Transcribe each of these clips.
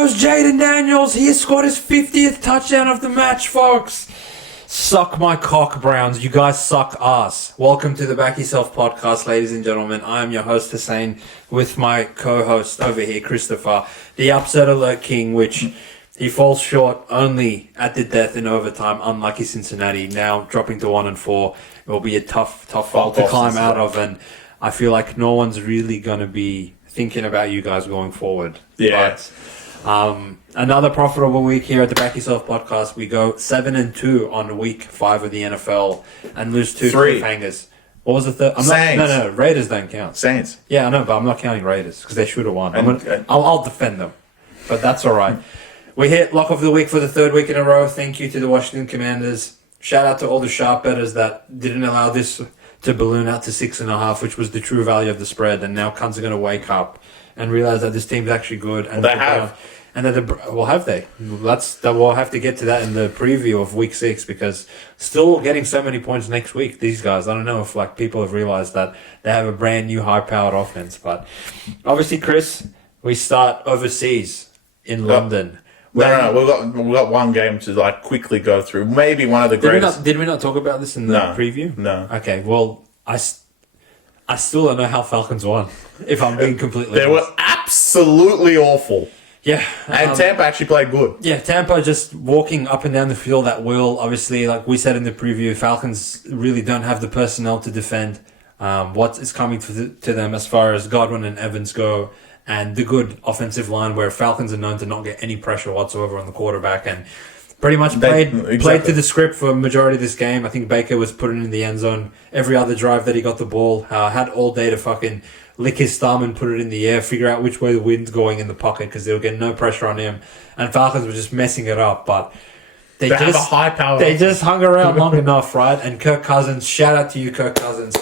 goes Jayden Daniels. He has scored his 50th touchdown of the match, folks. Suck my cock, Browns. You guys suck ass. Welcome to the Back Yourself Podcast, ladies and gentlemen. I am your host, Hussein, with my co-host over here, Christopher, the upset alert king, which he falls short only at the death in overtime. Unlucky Cincinnati, now dropping to 1-4. It will be a tough fall to climb out of, and I feel like no one's really going to be thinking about you guys going forward. Yeah. But, another profitable week here at the Back Yourself Podcast. We go 7-2 on week 5 of the NFL and lose 2 cliffhangers. What was the third? Saints. No, Raiders don't count. Saints. Yeah, I know, but I'm not counting Raiders because they should have won. I'll defend them, but that's all right. We hit lock of the week for the 3rd week in a row. Thank you to the Washington Commanders. Shout out to all the sharp bettors that didn't allow this to balloon out to 6.5, which was the true value of the spread. And now cunts are going to wake up and realize that this team's actually good. And they have. And that well, have they? We'll have to get to that in the preview of week 6 because still getting so many points next week. These guys, I don't know if people have realized that they have a brand new high-powered offense. But obviously, Chris, we start overseas in London. No, we've got one game to quickly go through. Maybe one of the greatest. Did we not talk about this in the preview? No. Okay, well, I still don't know how Falcons won, if I'm being completely honest. They were absolutely awful. Yeah. And Tampa actually played good. Yeah, Tampa just walking up and down the field at will. Obviously, like we said in the preview, Falcons really don't have the personnel to defend what is coming to them as far as Godwin and Evans go. And the good offensive line where Falcons are known to not get any pressure whatsoever on the quarterback and pretty much played to the script for a majority of this game. I think Baker was putting in the end zone every other drive that he got the ball. Had all day to fucking lick his thumb and put it in the air, figure out which way the wind's going in the pocket because they were getting no pressure on him. And Falcons were just messing it up, but they have a high power. They just hung around long enough, right? And Kirk Cousins, shout out to you, Kirk Cousins,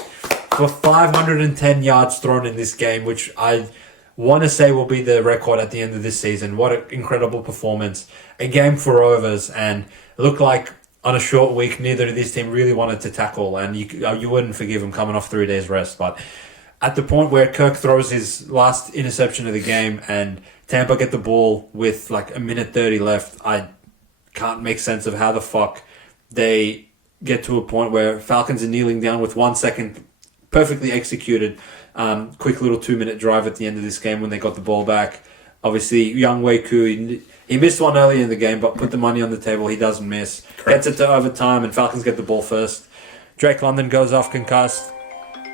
for 510 yards thrown in this game, which I want to say will be the record at the end of this season. What an incredible performance. A game for overs, and it looked like on a short week, neither of this team really wanted to tackle, and you wouldn't forgive him coming off 3 days rest. But at the point where Kirk throws his last interception of the game and Tampa get the ball with like a minute 30 left, I can't make sense of how the fuck they get to a point where Falcons are kneeling down with 1 second, perfectly executed. Quick little 2-minute drive at the end of this game when they got the ball back. Obviously, Young Wei Koo, he missed one early in the game, but put the money on the table. He doesn't miss. Correct. Gets it to overtime, and Falcons get the ball first. Drake London goes off concussed.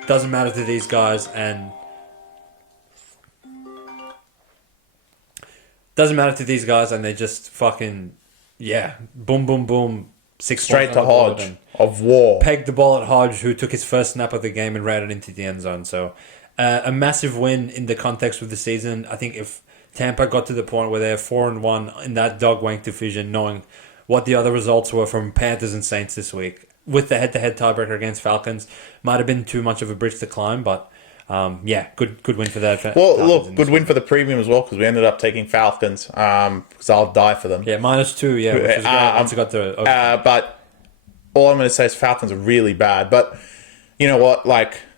Doesn't matter to these guys, and they just fucking, boom, boom, boom. 6 straight to Hodge of war. Pegged the ball at Hodge, who took his first snap of the game and ran it into the end zone. So a massive win in the context of the season. I think if Tampa got to the point where they're 4-1 in that dog wank division, knowing what the other results were from Panthers and Saints this week, with the head-to-head tiebreaker against Falcons, might have been too much of a bridge to climb, but good win for that. Well, look, good win for the premium as well because we ended up taking Falcons because I'll die for them. Yeah, -2, which is great once it got to... but all I'm going to say is Falcons are really bad. But you know what?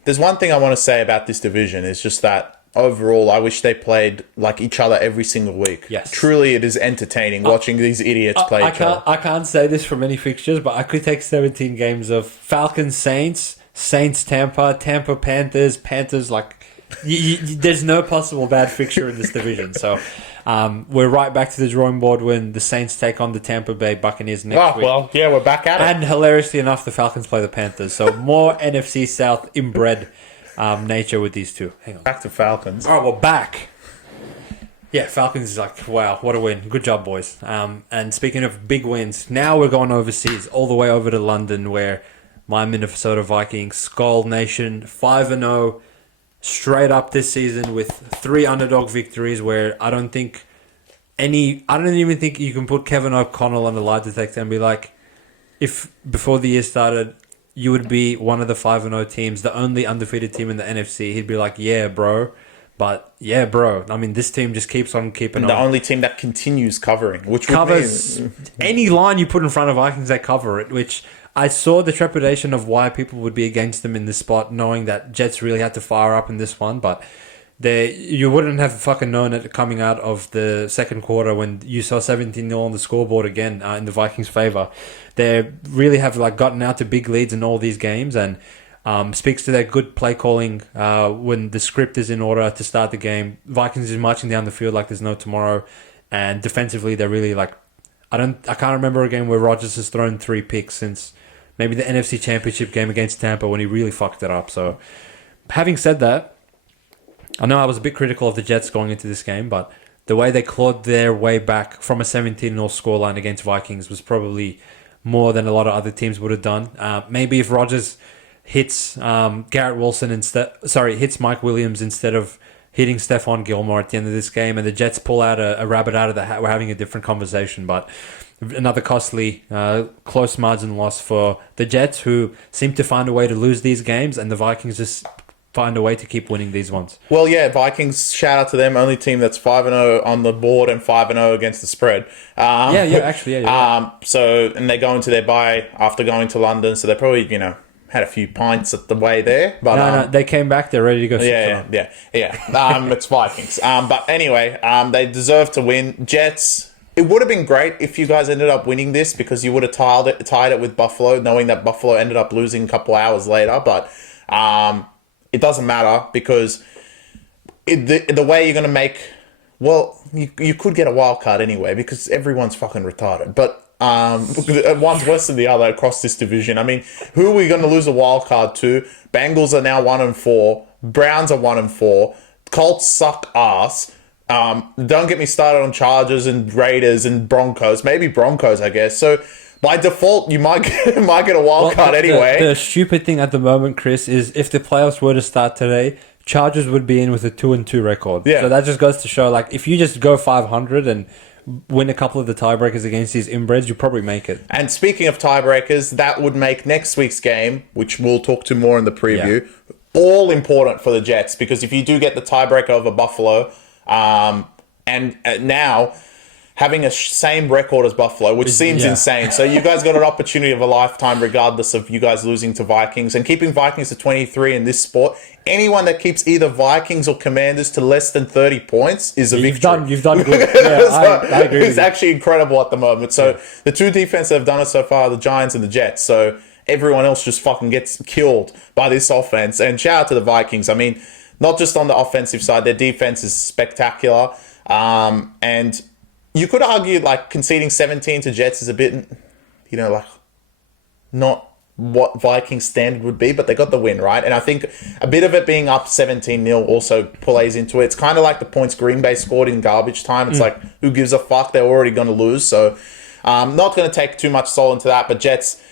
There's one thing I want to say about this division is just that overall, I wish they played like each other every single week. Yes. Truly, it is entertaining watching these idiots play each other. I can't say this from any fixtures, but I could take 17 games of Falcons Saints, Saints Tampa, Tampa Panthers, there's no possible bad fixture in this division. So we're right back to the drawing board when the Saints take on the Tampa Bay Buccaneers next week. Well, yeah, we're back at it. And hilariously enough, the Falcons play the Panthers. So more NFC South inbred nature with these two. Hang on. Back to Falcons. All right, we're back. Yeah, Falcons is wow, what a win. Good job, boys. And speaking of big wins, now we're going overseas, all the way over to London, where my Minnesota Vikings, Skull Nation, 5-0, straight up this season with 3 underdog victories where I don't even think you can put Kevin O'Connell on the lie detector and be like, if before the year started, you would be one of the 5-0 teams, the only undefeated team in the NFC, he'd be like, yeah, bro. But, yeah, bro, I mean, this team just keeps on keeping on. The only team that continues covering, which covers any line you put in front of Vikings, they cover it, which I saw the trepidation of why people would be against them in this spot, knowing that Jets really had to fire up in this one. But You wouldn't have fucking known it coming out of the second quarter when you saw 17-0 on the scoreboard again in the Vikings' favor. They really have like gotten out to big leads in all these games, and speaks to their good play calling when the script is in order to start the game. Vikings is marching down the field like there's no tomorrow, and defensively they're really like I can't remember a game where Rodgers has thrown 3 picks since maybe the NFC Championship game against Tampa when he really fucked it up. So, having said that, I know I was a bit critical of the Jets going into this game, but the way they clawed their way back from a 17-0 scoreline against Vikings was probably more than a lot of other teams would have done. Maybe if Rodgers hits Garrett Wilson hits Mike Williams instead of hitting Stephon Gilmore at the end of this game, and the Jets pull out a rabbit out of the hat, we're having a different conversation. But another costly, close margin loss for the Jets, who seem to find a way to lose these games, and the Vikings just find a way to keep winning these ones. Well, yeah, Vikings, shout out to them. Only team that's 5-0 on the board and 5-0 against the spread. So, and they go into their bye after going to London, so they probably, had a few pints at the way there. But no, they came back. They're ready to go. Yeah. It's Vikings. But anyway, they deserve to win. Jets. It would have been great if you guys ended up winning this because you would have tied it with Buffalo, knowing that Buffalo ended up losing a couple hours later. But it doesn't matter because the way you're going to make... Well, you could get a wild card anyway because everyone's fucking retarded. But one's worse than the other across this division. I mean, who are we going to lose a wild card to? Bengals are now 1-4. Browns are 1-4. Colts suck ass. Don't get me started on Chargers and Raiders and Broncos. Maybe Broncos, I guess. So by default, you might get a wild card anyway. The stupid thing at the moment, Chris, is if the playoffs were to start today, Chargers would be in with a 2-2 record. Yeah. So that just goes to show, like, if you just go 500 and win a couple of the tiebreakers against these inbreds, you probably make it. And speaking of tiebreakers, that would make next week's game, which we'll talk to more in the preview, all important for the Jets. Because if you do get the tiebreaker over Buffalo, and now having a same record as Buffalo, which seems insane. So you guys got an opportunity of a lifetime regardless of you guys losing to Vikings. And keeping Vikings to 23 in this sport, anyone that keeps either Vikings or Commanders to less than 30 points is a victory. You've done good. Yeah, I agree. It's actually incredible at the moment. So the two defenses that have done it so far are the Giants and the Jets. So everyone else just fucking gets killed by this offense. And shout out to the Vikings. I mean, not just on the offensive side, their defense is spectacular. And you could argue like conceding 17 to Jets is a bit, not what Vikings standard would be, but they got the win, right? And I think a bit of it being up 17-0 also plays into it. It's kind of like the points Green Bay scored in garbage time. It's like, who gives a fuck? They're already going to lose. So not going to take too much soul into that, but Jets...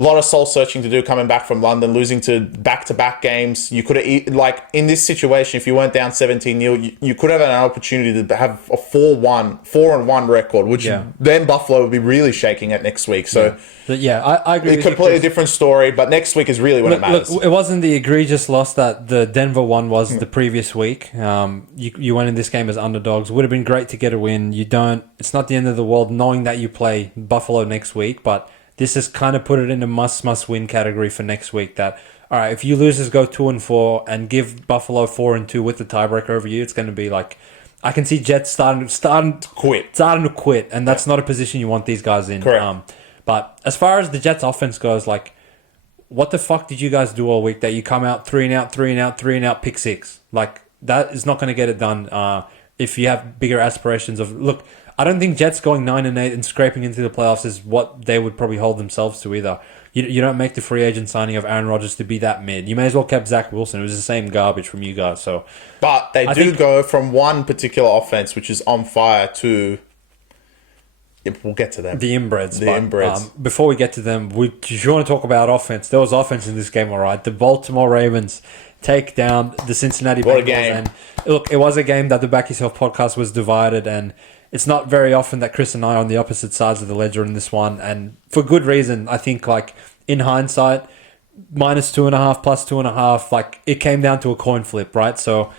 A lot of soul searching to do coming back from London, losing to back-to-back games. You could have, like, in this situation, if you weren't down 17-0, you could have an opportunity to have a 4-1 record, which then Buffalo would be really shaking at next week. So, I agree. It's a completely different story, but next week is really when it matters. Look, it wasn't the egregious loss that the Denver one was the previous week. You went in this game as underdogs. Would have been great to get a win. You don't. It's not the end of the world knowing that you play Buffalo next week, but... This has kind of put it in a must-win category for next week. That, all right, if you losers go 2-4 and give Buffalo 4-2 with the tiebreaker over you, it's going to be like, I can see Jets starting to quit, and that's not a position you want these guys in. Correct. But as far as the Jets' offense goes, like, what the fuck did you guys do all week that you come out 3-and-out, pick six? Like, that is not going to get it done if you have bigger aspirations of, look, I don't think Jets going 9-8 and scraping into the playoffs is what they would probably hold themselves to either. You don't make the free agent signing of Aaron Rodgers to be that mid. You may as well kept Zach Wilson. It was the same garbage from you guys. So, but they do go from one particular offense, which is on fire, to... We'll get to them. The inbreds. Before we get to them, if you want to talk about offense, there was offense in this game, all right. The Baltimore Ravens take down the Cincinnati Bengals. What a game. And look, it was a game that the Back Yourself podcast was divided, and it's not very often that Chris and I are on the opposite sides of the ledger in this one, and for good reason. I think, like, in hindsight, -2.5, +2.5, like, it came down to a coin flip, right? So,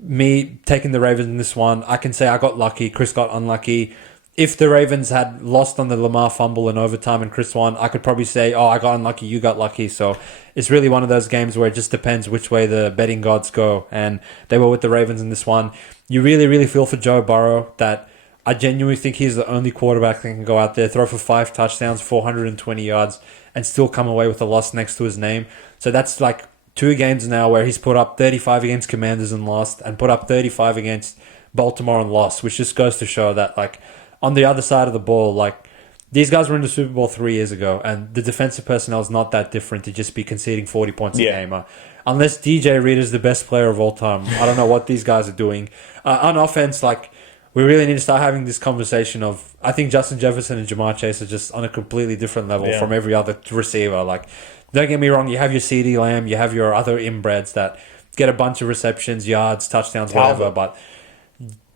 me taking the Ravens in this one, I can say I got lucky, Chris got unlucky. if the Ravens had lost on the Lamar fumble in overtime and Chris won, I could probably say, oh, I got unlucky, you got lucky. So it's really one of those games where it just depends which way the betting gods go. And they were with the Ravens in this one. You really, really feel for Joe Burrow that I genuinely think he's the only quarterback that can go out there, throw for 5 touchdowns, 420 yards, and still come away with a loss next to his name. So that's like 2 games now where he's put up 35 against Commanders and lost, and put up 35 against Baltimore and lost, which just goes to show that, like, on the other side of the ball, like, these guys were in the Super Bowl 3 years ago, and the defensive personnel is not that different to just be conceding 40 points a game. Unless DJ Reed is the best player of all time, I don't know what these guys are doing. On offense, like, we really need to start having this conversation of, I think Justin Jefferson and Jamar Chase are just on a completely different level from every other receiver. Like, don't get me wrong, you have your CeeDee Lamb, you have your other inbreds that get a bunch of receptions, yards, touchdowns, whatever, but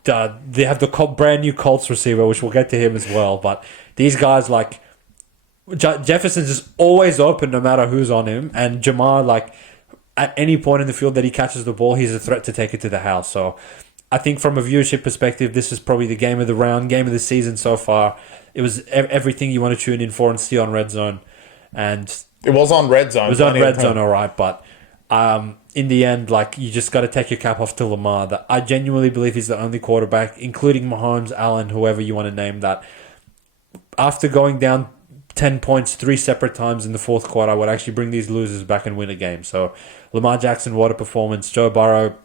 they have the brand new Colts receiver, which we'll get to him as well. But these guys, like, Jefferson's just always open no matter who's on him. And Jamar, like, at any point in the field that he catches the ball, he's a threat to take it to the house. So I think from a viewership perspective, this is probably the game of the round, game of the season so far. It was everything you want to tune in for and see on Red Zone. And it was on Red Zone. It was on Red Zone, all right. But in the end, like, you just got to take your cap off to Lamar. That I genuinely believe he's the only quarterback, including Mahomes, Allen, whoever you want to name, that after going down 10 points 3 separate times in the fourth quarter, would actually bring these losers back and win a game. So Lamar Jackson, what a performance. Joe Burrow,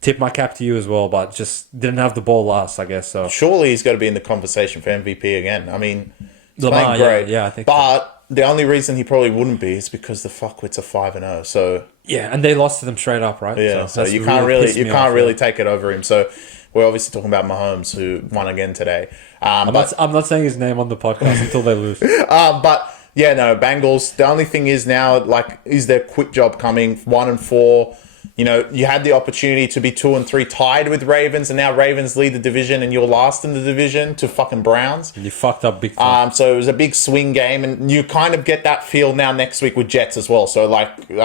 tip my cap to you as well, but just didn't have the ball last, I guess. So surely he's got to be in the conversation for MVP again. I mean, he's Lamar, playing great. Yeah, I think but so. The only reason he probably wouldn't be is because the fuckwits are 5-0. So yeah, and they lost to them straight up, right? Yeah, so you can't really take it over him. So we're obviously talking about Mahomes, who won again today. I'm not saying his name on the podcast until they lose. But yeah, no, Bengals. The only thing is now, like, is their quick job coming? 1-4. You know, you had the opportunity to be 2-3 tied with Ravens, and now Ravens lead the division, and you're last in the division to fucking Browns. You fucked up big time. So it was a big swing game, and you kind of get that feel now next week with Jets as well. So, like, you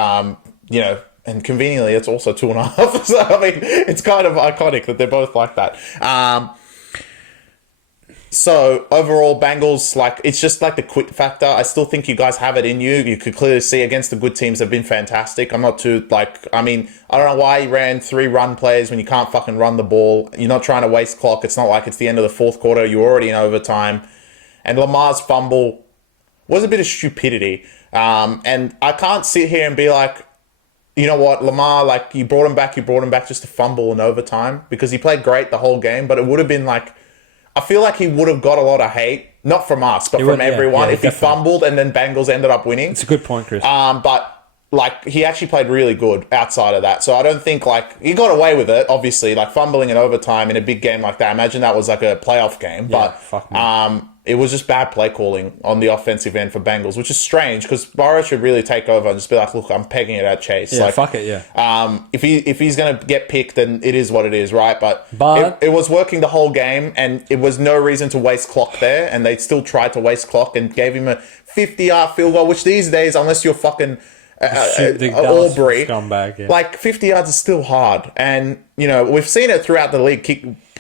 know, and conveniently, it's also 2.5. So, I mean, it's kind of iconic that they're both like that. So, overall, Bengals, like, it's just like the quit factor. I still think you guys have it in you. You could clearly see against the good teams have been fantastic. I'm not too, like, I mean, I don't know why you ran 3 run plays when you can't fucking run the ball. You're not trying to waste clock. It's not like it's the end of the fourth quarter. You're already in overtime. And Lamar's fumble was a bit of stupidity. And I can't sit here and be like, you know what, Lamar, like, you brought him back just to fumble in overtime, because he played great the whole game, but it would have been like, I feel like he would have got a lot of hate, not from us, but from everyone, if he fumbled and then Bengals ended up winning. It's a good point, Chris. But, like, he actually played really good outside of that. So I don't think, like, he got away with it, obviously, like, fumbling in overtime in a big game like that. Imagine that was like a playoff game. Yeah, but it was just bad play calling on the offensive end for Bengals, which is strange, because Burrow should really take over and just be like, look, I'm pegging it at Chase. Yeah, like, fuck it, yeah. If he's going to get picked, then it is what it is, right? But it was working the whole game, and it was no reason to waste clock there, and they still tried to waste clock and gave him a 50-yard field goal, which these days, unless you're fucking Aubrey, scumbag, yeah. Like, 50 yards is still hard. And, you know, we've seen it throughout the league,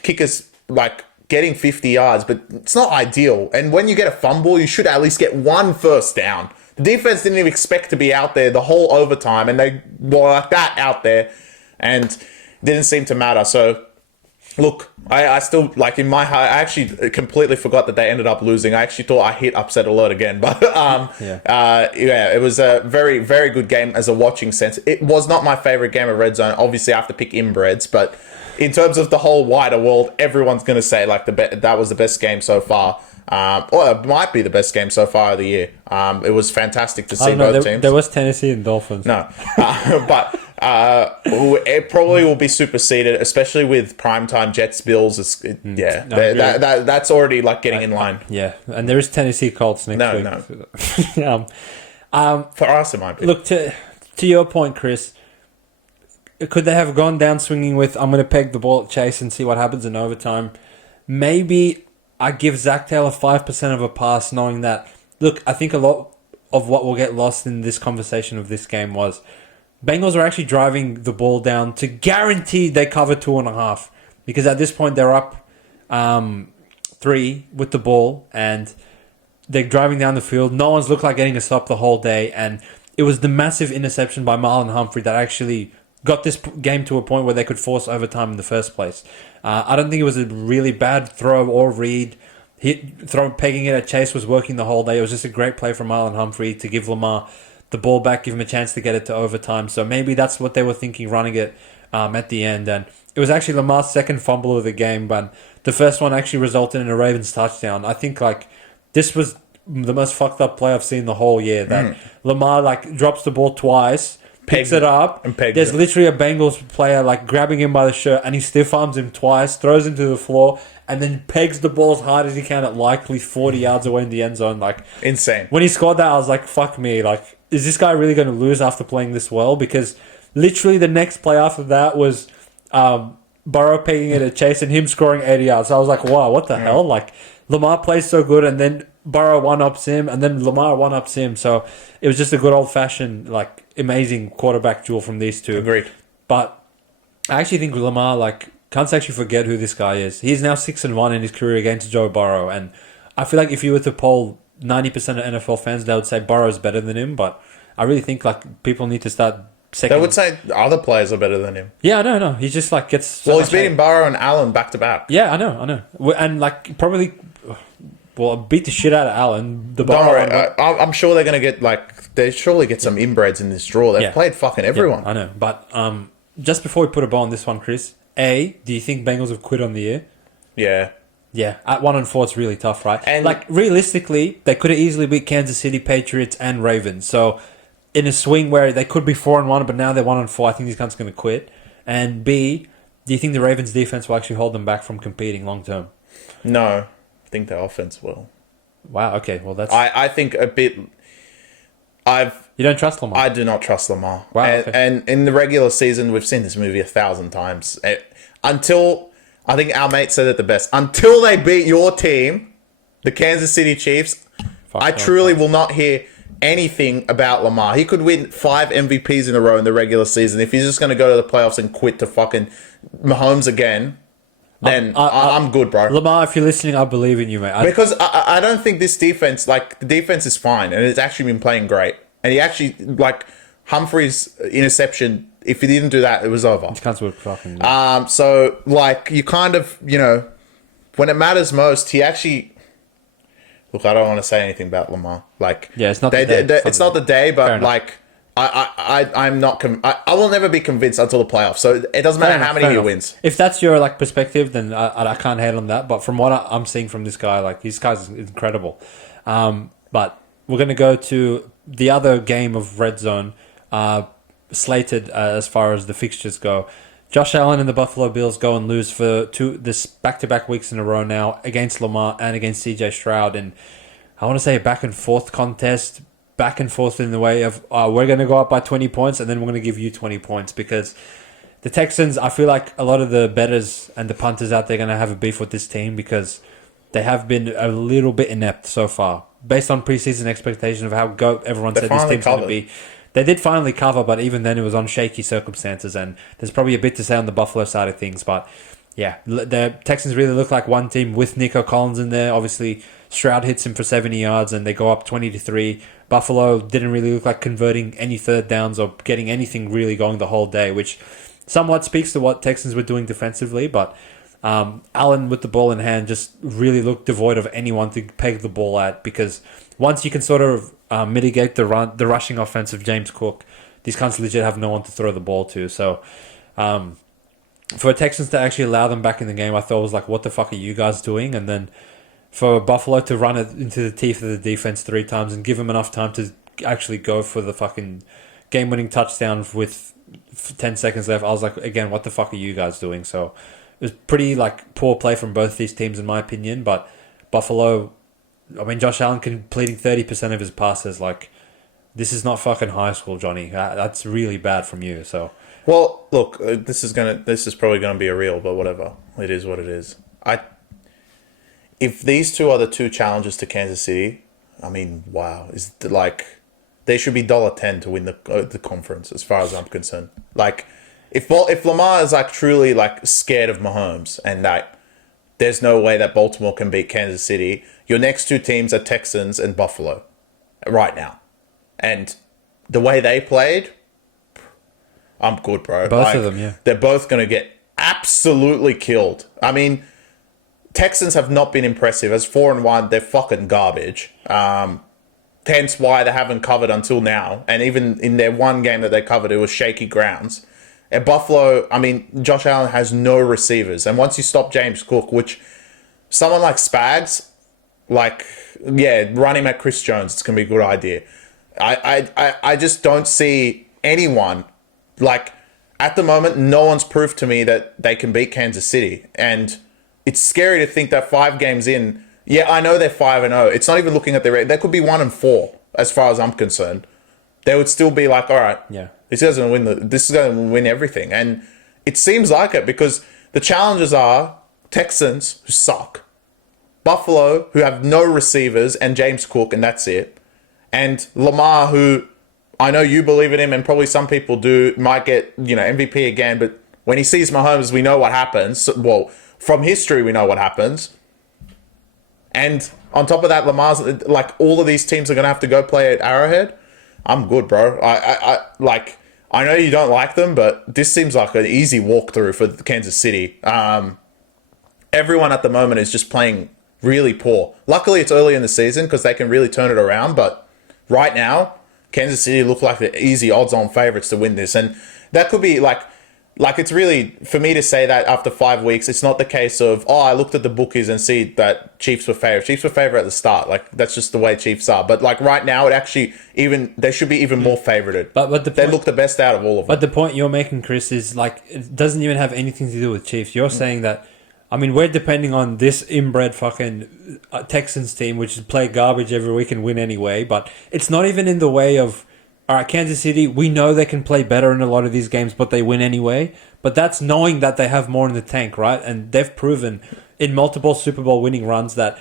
kickers, like, getting 50 yards, but it's not ideal. And when you get a fumble, you should at least get 1 first down. The defense didn't even expect to be out there the whole overtime, and they were like that out there, and didn't seem to matter. So, look, I still, like, in my heart, I actually completely forgot that they ended up losing. I actually thought I hit upset alert again. But, it was a very, very good game as a watching sense. It was not my favorite game of Red Zone. Obviously, I have to pick inbreds, but in terms of the whole wider world, everyone's going to say, like, that was the best game so far. Or it might be the best game so far of the year. It was fantastic to see both teams. There was Tennessee and Dolphins. No. But it probably will be superseded, especially with primetime Jets-Bills. That's already, like, getting in line. Yeah, and there is Tennessee Colts next week. No. For us, it might be. Look, to your point, Chris, could they have gone down swinging with, I'm going to peg the ball at Chase and see what happens in overtime? Maybe I give Zach Taylor 5% of a pass, knowing that, look, I think a lot of what will get lost in this conversation of this game was Bengals are actually driving the ball down to guarantee they cover 2.5, because at this point they're up 3 with the ball, and they're driving down the field. No one's looked like getting a stop the whole day, and it was the massive interception by Marlon Humphrey that actually got this game to a point where they could force overtime in the first place. I don't think it was a really bad throw or read. Pegging it at Chase was working the whole day. It was just a great play from Marlon Humphrey to give Lamar the ball back, give him a chance to get it to overtime. So maybe that's what they were thinking, running it at the end. And it was actually Lamar's second fumble of the game, but the first one actually resulted in a Ravens touchdown. I think this was the most fucked up play I've seen the whole year. That Lamar drops the ball twice, picks it up. There's literally a Bengals player grabbing him by the shirt, and he stiff arms him twice, throws him to the floor, and then pegs the ball as hard as he can at likely 40 yards away in the end zone. Insane. When he scored that, I was like, fuck me. Is this guy really going to lose after playing this well? Because literally the next play after that was Burrow pegging it at Chase and him scoring 80 yards. So I was like, wow, what the hell? Lamar plays so good, and then Burrow one-ups him, and then Lamar one-ups him. So it was just a good old-fashioned, amazing quarterback duel from these two. Agreed. But I actually think Lamar, can't actually forget who this guy is. He's now 6-1 in his career against Joe Burrow, and I feel like if you were to poll 90% of NFL fans, they would say Burrow's better than him, but I really think people need to start second. They would say other players are better than him. Yeah, I know. He just gets so he's beating Burrow and Allen back to back. Yeah, I know. And probably beat the shit out of Allen. Don't worry, I'm sure they're going to get they surely get some inbreds in this draw. They've played fucking everyone. Yeah, I know. But just before we put a bow on this one, Chris, do you think Bengals have quit on the year? Yeah. Yeah, at 1-4, it's really tough, right? And realistically, they could have easily beat Kansas City, Patriots, and Ravens. So, in a swing where they could be 4-1, but now they're 1-4, I think these guys are going to quit. And B, do you think the Ravens' defense will actually hold them back from competing long term? No, I think their offense will. Wow. Okay. Well, that's. I think a bit. You don't trust Lamar? I do not trust Lamar. Wow. And in the regular season, we've seen this movie 1,000 times. Until. I think our mate said it the best. Until they beat your team, the Kansas City Chiefs, I truly will not hear anything about Lamar. He could win 5 MVPs in a row in the regular season. If he's just going to go to the playoffs and quit to fucking Mahomes again, then I'm good, bro. Lamar, if you're listening, I believe in you, mate. Because I don't think this defense, the defense is fine, and it's actually been playing great. And he actually, Humphrey's interception, if he didn't do that, it was over. So, you kind of, when it matters most, he actually... Look, I don't want to say anything about Lamar. It's not the day. It's not the day, but, I'm not... I will never be convinced until the playoffs. So, it doesn't matter how many he wins. If that's your, perspective, then I can't hate on that. But from what I'm seeing from this guy, this guy's incredible. But we're going to go to the other game of Red Zone, slated as far as the fixtures go. Josh Allen and the Buffalo Bills go and lose for this back-to-back weeks in a row now against Lamar and against CJ Stroud. And I want to say a back-and-forth contest, back and forth in the way of we're going to go up by 20 points and then we're going to give you 20 points because the Texans, I feel like a lot of the bettors and the punters out there are going to have a beef with this team because they have been a little bit inept so far. Based on preseason expectation of how everyone said this team's going to be. They did finally cover, but even then it was on shaky circumstances, and there's probably a bit to say on the Buffalo side of things. But yeah, the Texans really look like one team with Nico Collins in there. Obviously, Stroud hits him for 70 yards, and they go up 20-3. Buffalo didn't really look like converting any third downs or getting anything really going the whole day, which somewhat speaks to what Texans were doing defensively. But Allen with the ball in hand just really looked devoid of anyone to peg the ball at because once you can sort of mitigate the rushing offense of James Cook, these cunts legit have no one to throw the ball to. So for Texans to actually allow them back in the game, I thought was what the fuck are you guys doing? And then for Buffalo to run it into the teeth of the defense 3 times and give them enough time to actually go for the fucking game-winning touchdown with 10 seconds left, I was like, again, what the fuck are you guys doing? So it was pretty poor play from both these teams in my opinion, but Buffalo... Josh Allen completing 30% of his passes. This is not fucking high school, Johnny. That's really bad from you. So, well, look, this is probably gonna be a reel, but whatever. It is what it is. If these two are the 2 challenges to Kansas City, wow, they should be $1.10 to win the conference, as far as I'm concerned. If Lamar is truly scared of Mahomes and there's no way that Baltimore can beat Kansas City. Your next two teams are Texans and Buffalo right now. And the way they played, I'm good, bro. Both of them, yeah. They're both going to get absolutely killed. I mean, Texans have not been impressive. As 4-1, they're fucking garbage. Hence why they haven't covered until now. And even in their one game that they covered, it was shaky grounds. At Buffalo, I mean, Josh Allen has no receivers. And once you stop James Cook, which someone like Spags, run him at Chris Jones, it's going to be a good idea. I just don't see anyone, at the moment, no one's proved to me that they can beat Kansas City. And it's scary to think that 5 games in, I know they're 5-0. It's not even looking at their rate. They could be 1-4, as far as I'm concerned. They would still be like, all right, this is going to win everything. And it seems like it because the challenges are Texans, who suck, Buffalo, who have no receivers, and James Cook, and that's it. And Lamar, who I know you believe in him, and probably some people do, might get MVP again. But when he sees Mahomes, we know what happens. Well, from history, we know what happens. And on top of that, Lamar's all of these teams are going to have to go play at Arrowhead. I'm good, bro. I know you don't like them, but this seems like an easy walkthrough for Kansas City. Everyone at the moment is just playing really poor. Luckily, it's early in the season because they can really turn it around. But right now, Kansas City look like the easy odds-on favorites to win this. And that could be it's really, for me to say that after 5 weeks, it's not the case of, I looked at the bookies and see that Chiefs were favourite. Chiefs were favourite at the start. That's just the way Chiefs are. But right now, it actually they should be even more favoured. But they look the best out of all of them. But the point you're making, Chris, is it doesn't even have anything to do with Chiefs. You're saying that, I mean, we're depending on this inbred fucking Texans team, which is play garbage every week and win anyway. But it's not even in the way of, all right, Kansas City, we know they can play better in a lot of these games, but they win anyway. But that's knowing that they have more in the tank, right? And they've proven in multiple Super Bowl winning runs that,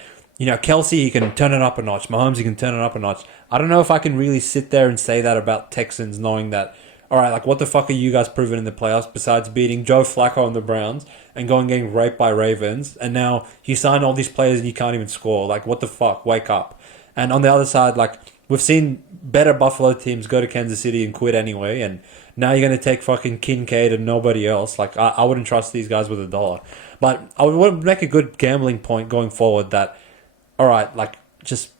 Kelsey, he can turn it up a notch. Mahomes, he can turn it up a notch. I don't know if I can really sit there and say that about Texans, knowing that, all right, what the fuck are you guys proving in the playoffs besides beating Joe Flacco and the Browns and getting raped by Ravens? And now you sign all these players and you can't even score. What the fuck? Wake up. And on the other side, we've seen better Buffalo teams go to Kansas City and quit anyway, and now you're going to take fucking Kincaid and nobody else. I wouldn't trust these guys with $1. But I would make a good gambling point going forward that, all right, just...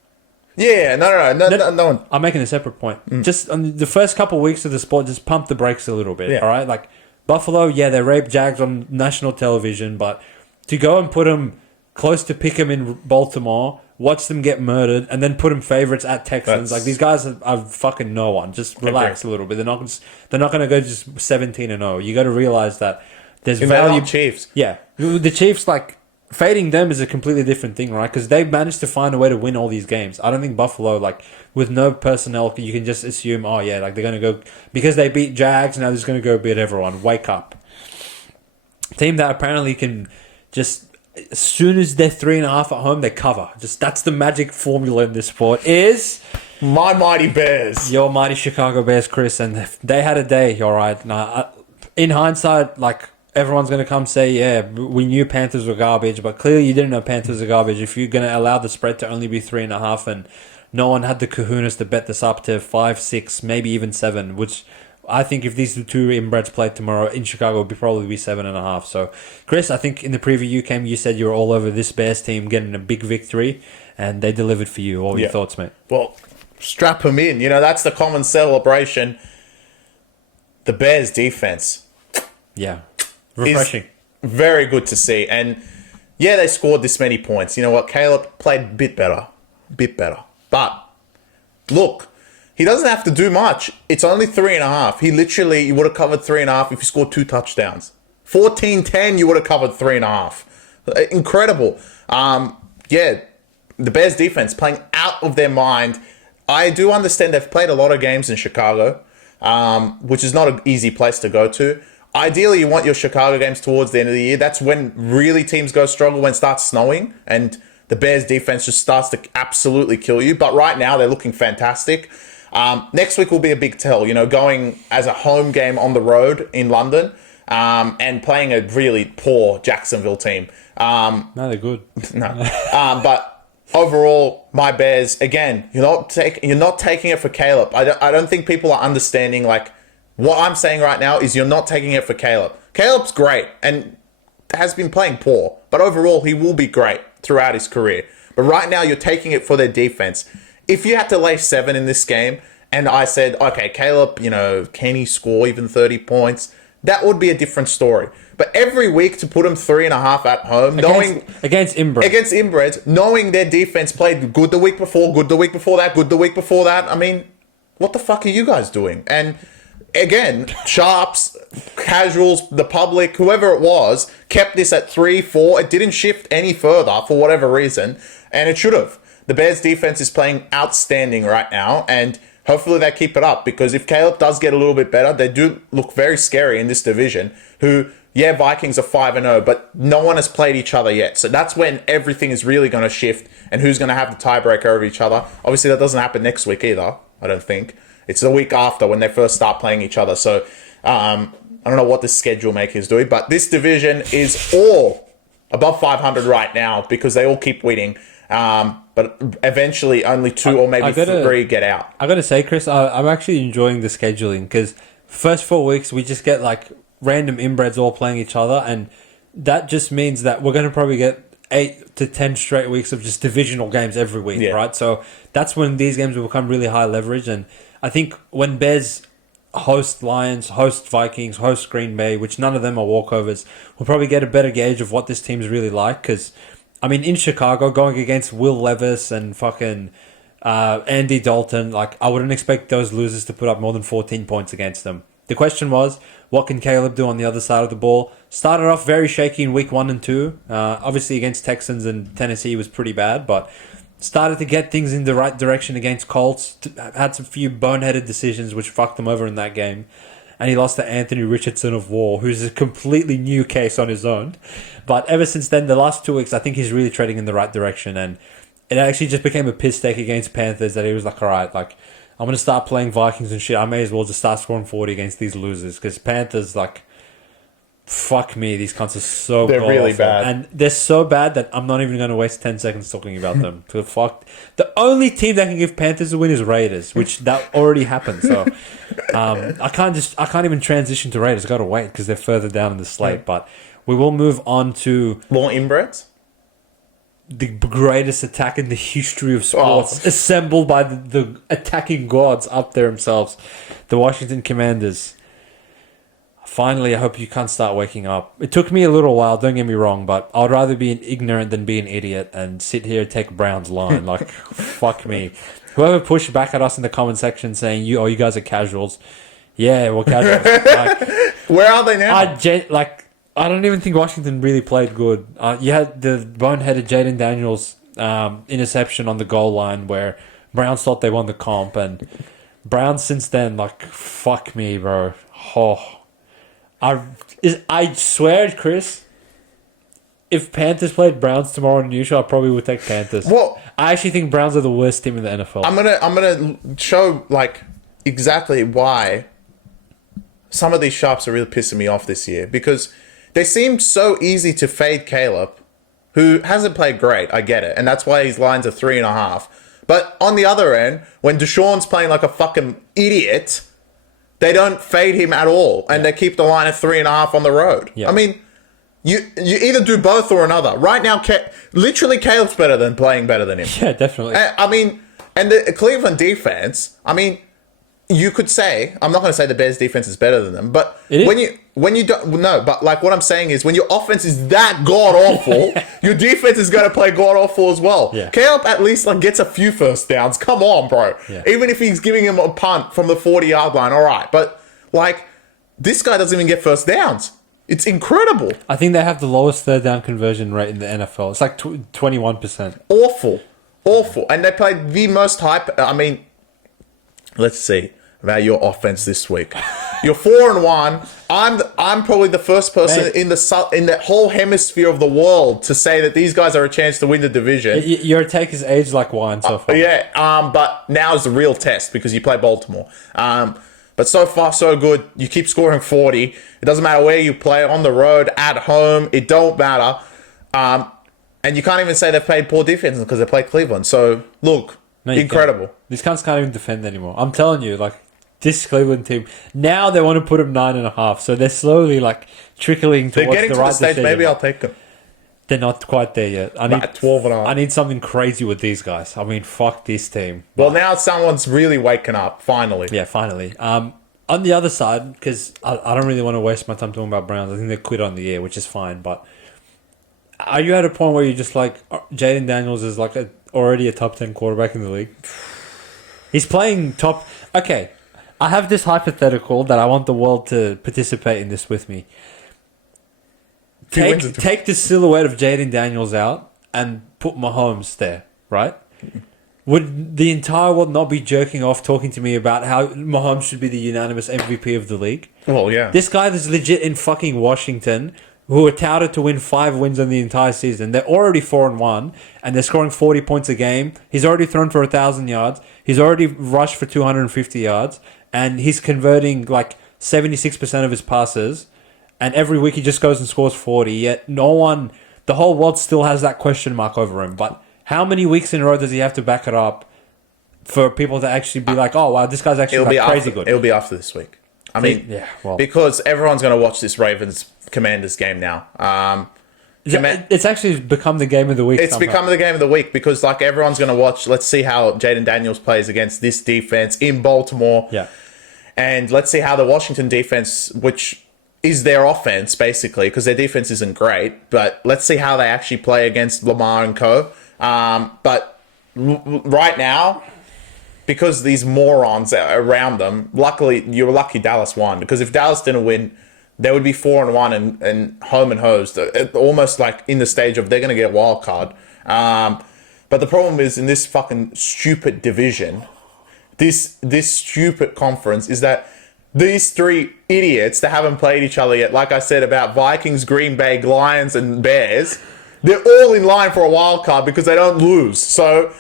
Yeah, no. I'm making a separate point. Just on the first couple of weeks of the sport, just pump the brakes a little bit, all right? Buffalo, they raped Jags on national television, but to go and put them close to pick them in Baltimore, watch them get murdered, and then put them favorites at Texans. These guys are fucking no one. Just relax a little bit. They're not going to go just 17-0. You got to realize that there's value. Chiefs. Yeah, the Chiefs fading them is a completely different thing, right? Because they've managed to find a way to win all these games. I don't think Buffalo, with no personnel, you can just assume, they're going to go because they beat Jags. Now they're just going to go beat everyone. Wake up. Team that apparently can just. As soon as they're 3.5 at home, they cover. That's the magic formula in this sport. Is my mighty Bears, your mighty Chicago Bears, Chris, and they had a day. All right. Now, in hindsight, everyone's gonna come say, we knew Panthers were garbage, but clearly you didn't know Panthers are garbage. If you're gonna allow the spread to only be 3.5, and no one had the kahunas to bet this up to 5, 6, maybe even 7, which. I think if these two inbreds played tomorrow in Chicago, it would probably be 7.5. So, Chris, I think in the preview you said you were all over this Bears team getting a big victory, and they delivered for you. What were your thoughts, mate? Well, strap them in. That's the common celebration. The Bears defense. Yeah. Refreshing. Very good to see. And, they scored this many points. You know what? Caleb played a bit better. But, look. He doesn't have to do much. It's only 3.5. You would have covered 3.5 if you scored 2 touchdowns. 14-10, you would have covered 3.5. Incredible. The Bears defense playing out of their mind. I do understand they've played a lot of games in Chicago, which is not an easy place to go to. Ideally, you want your Chicago games towards the end of the year. That's when really teams go struggle, when it starts snowing, and the Bears defense just starts to absolutely kill you. But right now, they're looking fantastic. Next week will be a big tell, going as a home game on the road in London. and playing a really poor Jacksonville team. No, they're good. No. But overall, my Bears, again, you're not taking it for Caleb. I don't think people are understanding, like, what I'm saying right now is you're not taking it for Caleb. Caleb's great and has been playing poor, but overall, he will be great throughout his career. But right now, you're taking it for their defense. If you had to lay 7 in this game, and I said, okay, Caleb, can he score even 30 points? That would be a different story. But every week to put him 3.5 at home, against inbreds, knowing their defense played good the week before, good the week before that, good the week before that. I mean, what the fuck are you guys doing? And again, sharps, casuals, the public, whoever it was, kept this at 3-4. It didn't shift any further for whatever reason, and it should have. The Bears defense is playing outstanding right now, and hopefully they keep it up, because if Caleb does get a little bit better, they do look very scary in this division, Vikings are 5-0, but no one has played each other yet. So that's when everything is really going to shift and who's going to have the tiebreaker over each other. Obviously, that doesn't happen next week either, I don't think. It's the week after when they first start playing each other. So I don't know what the schedule maker is doing, but this division is all above 500 right now because they all keep winning. But eventually only 2 or maybe 3 get out. I got to say, Chris, I'm actually enjoying the scheduling because first 4 weeks we just get like random inbreds all playing each other, and that just means that we're going to probably get 8 to 10 straight weeks of just divisional games every week, right? So that's when these games will become really high leverage, and I think when Bears host Lions, host Vikings, host Green Bay, which none of them are walkovers, we'll probably get a better gauge of what this team's really like, because I mean, in Chicago, going against Will Levis and fucking Andy Dalton, like, I wouldn't expect those losers to put up more than 14 points against them. The question was, what can Caleb do on the other side of the ball? Started off very shaky in week 1 and 2. Obviously, against Texans and Tennessee was pretty bad, but started to get things in the right direction against Colts. Had some few boneheaded decisions which fucked them over in that game. And he lost to Anthony Richardson of War, who's a completely new case on his own. But ever since then, the last 2 weeks, I think he's really treading in the right direction. And it actually just became a piss take against Panthers that he was like, all right, like, I'm going to start playing Vikings and shit. I may as well just start scoring 40 against these losers. Because Panthers, like, fuck me, these cunts are so They're really bad. And they're so bad that I'm not even going to waste 10 seconds talking about them. The only team that can give Panthers a win is Raiders, which that already happened. So I can't even transition to Raiders. I got to wait because they're further down in the slate. But we will move on to more inbreds. The greatest attack in the history of sports, assembled by the attacking gods up there themselves, the Washington Commanders. Finally, I hope you can't start waking up. It took me a little while, don't get me wrong, but I'd rather be an ignorant than be an idiot and sit here and take Brown's line. Like, fuck me. Whoever pushed back at us in the comment section saying, you guys are casuals. Yeah, we're casuals. Like, where are they now? I don't even think Washington really played good. You had the boneheaded Jayden Daniels interception on the goal line where Browns thought they won the comp, and Browns since then, like, fuck me, bro. I swear, Chris, if Panthers played Browns tomorrow in New York, I probably would take Panthers. Well, I actually think Browns are the worst team in the NFL. I'm gonna show like exactly why some of these sharps are really pissing me off this year, because they seem so easy to fade Caleb, who hasn't played great. I get it, and that's why his lines are 3.5. But on the other end, when Deshaun's playing like a fucking idiot, they don't fade him at all, and they keep the line at 3.5 on the road. Yeah. I mean, you either do both or another. Right now, literally, Caleb's playing better than him. Yeah, definitely. I mean, and the Cleveland defense, I mean, you could say, I'm not going to say the Bears defense is better than them, but when you don't, no, but like what I'm saying is when your offense is that god awful, your defense is going to play god awful as well. Yeah. Caleb at least like gets a few first downs. Come on, bro. Yeah. Even if he's giving him a punt from the 40-yard line, all right. But like this guy doesn't even get first downs. It's incredible. I think they have the lowest third down conversion rate in the NFL. It's like 21%. Awful. And they played the most hype. I mean, let's see about your offense this week. You're 4-1. I'm probably the first person in the whole hemisphere of the world to say that these guys are a chance to win the division. Your take is aged like wine so far. But now is the real test because you play Baltimore. But But so far, so good. You keep scoring 40. It doesn't matter where you play, on the road, at home. It don't matter. And you can't even say they've played poor defense because they play Cleveland. So, look, incredible. These cunts can't even defend anymore. I'm telling you, like, this Cleveland team, now they want to put them 9.5. So they're slowly, like, trickling towards the right They're getting to the stage, decision. maybe I'll take them. They're not quite there yet. I need 12.5. I need something crazy with these guys. I mean, fuck this team. Well, now someone's really waking up, finally. Yeah, finally. On the other side, because I don't really want to waste my time talking about Browns. I think they quit on the year, which is fine. But are you at a point where you're just like, Jayden Daniels is like already a top 10 quarterback in the league? He's playing top... Okay, I have this hypothetical that I want the world to participate in this with me. Take the silhouette of Jayden Daniels out and put Mahomes there, right? Would the entire world not be jerking off talking to me about how Mahomes should be the unanimous MVP of the league? Well, yeah. This guy is legit in fucking Washington, who are touted to win 5 wins in the entire season. They're already 4-1, and they're scoring 40 points a game. He's already thrown for 1,000 yards. He's already rushed for 250 yards, and he's converting like 76% of his passes. And every week he just goes and scores 40. Yet the whole world still has that question mark over him. But how many weeks in a row does he have to back it up for people to actually be like, oh, wow, this guy's actually crazy good? It'll be after this week. I mean, because everyone's going to watch this Ravens-Commanders game now. It's actually become the game of the week. It's become the game of the week because like everyone's going to watch. Let's see how Jayden Daniels plays against this defense in Baltimore. Yeah. And let's see how the Washington defense, which is their offense, basically, because their defense isn't great. But let's see how they actually play against Lamar and co. But right now, because these morons are around them, you're lucky Dallas won. Because if Dallas didn't win, they would be 4-1 and home and hosed. Almost like in the stage of they're going to get a wild card. But the problem is in this fucking stupid division, this stupid conference, is that these 3 idiots that haven't played each other yet, like I said about Vikings, Green Bay, Lions, and Bears, they're all in line for a wild card because they don't lose. So,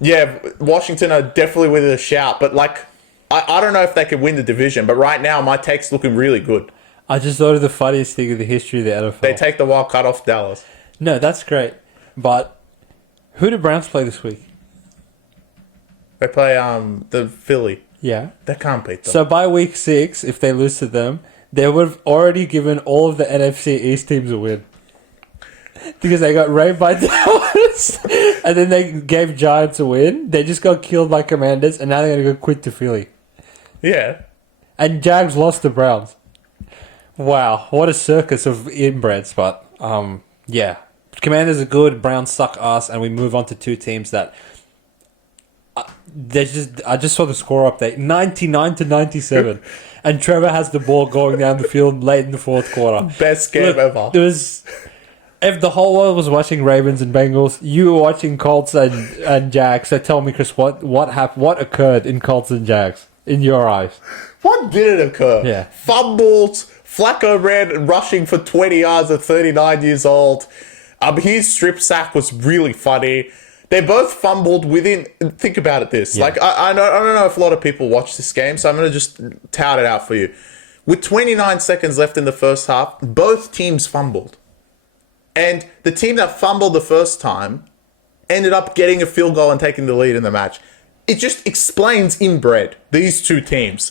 yeah, Washington are definitely within a shout. But, like, I don't know if they could win the division. But right now, my take's looking really good. I just thought of the funniest thing in the history of the NFL. They take the wild card off Dallas. No, that's great. But who do Browns play this week? They play the Philly. Yeah. They can't beat them. So by week 6, if they lose to them, they would have already given all of the NFC East teams a win. Because they got raped by Dallas, and then they gave Giants a win. They just got killed by Commanders, and now they're going to go quit to Philly. Yeah. And Jags lost to Browns. Wow, what a circus of inbreds. But, yeah. Commanders are good, Browns suck ass, and we move on to 2 teams that... I just saw the score update, 99-97, and Trevor has the ball going down the field late in the 4th quarter. Best game ever. If the whole world was watching Ravens and Bengals, you were watching Colts and Jags. So tell me, Chris, what happened? What occurred in Colts and Jags in your eyes? What didn't occur? Yeah, fumbles. Flacco ran rushing for 20 yards at 39 years old. His strip sack was really funny. They both fumbled within... Think about it this. Yeah. Like, I don't know if a lot of people watch this game, so I'm going to just tout it out for you. With 29 seconds left in the first half, both teams fumbled. And the team that fumbled the first time ended up getting a field goal and taking the lead in the match. It just explains inbred, these 2 teams.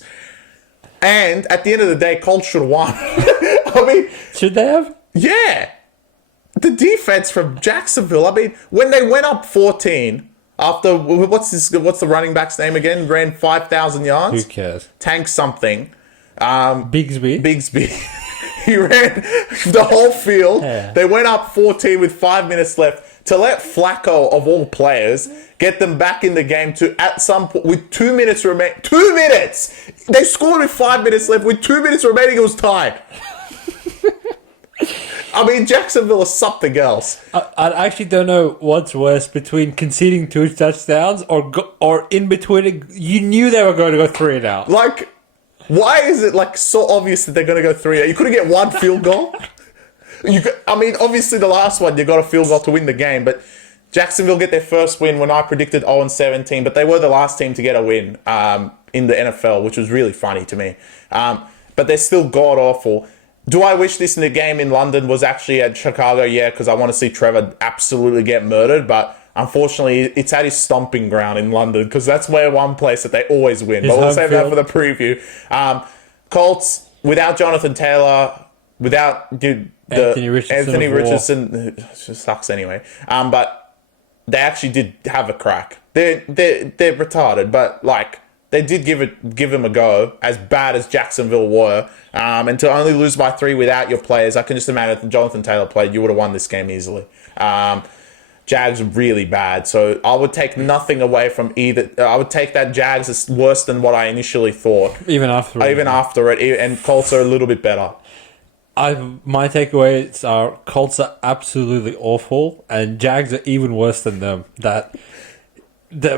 And at the end of the day, Colts should have won. I mean... Should they have? Yeah. The defense from Jacksonville, I mean, when they went up 14 after, what's the running back's name again? Ran 5,000 yards? Who cares? Tank something. Bigsby. He ran the whole field. Yeah. They went up 14 with 5 minutes left to let Flacco, of all players, get them back in the game to, at some point, with 2 minutes remaining. 2 minutes! They scored with 5 minutes left. With 2 minutes remaining, it was tied. I mean, Jacksonville is something else. I actually don't know what's worse between conceding 2 touchdowns or in between. You knew they were going to go 3 and out. Like, why is it like so obvious that they're going to go 3 and out? You couldn't get 1 field goal. I mean, obviously the last one you got a field goal to win the game, but Jacksonville get their first win when I predicted 0-17, but they were the last team to get a win. in the NFL, which was really funny to me. But they're still god awful. Do I wish this in the game in London was actually at Chicago? Yeah, because I want to see Trevor absolutely get murdered. But unfortunately, it's at his stomping ground in London because that's where one place that they always win. But we'll save that for the preview. Colts, without Jonathan Taylor, without Anthony Richardson, it just sucks anyway. But they actually did have a crack. They're retarded, but like they did give him a go. As bad as Jacksonville were, and to only lose by 3 without your players, I can just imagine if Jonathan Taylor played, you would have won this game easily. Jags are really bad, so I would take nothing away from either. I would take that Jags is worse than what I initially thought. Even after it, and Colts are a little bit better. My takeaways are Colts are absolutely awful, and Jags are even worse than them. That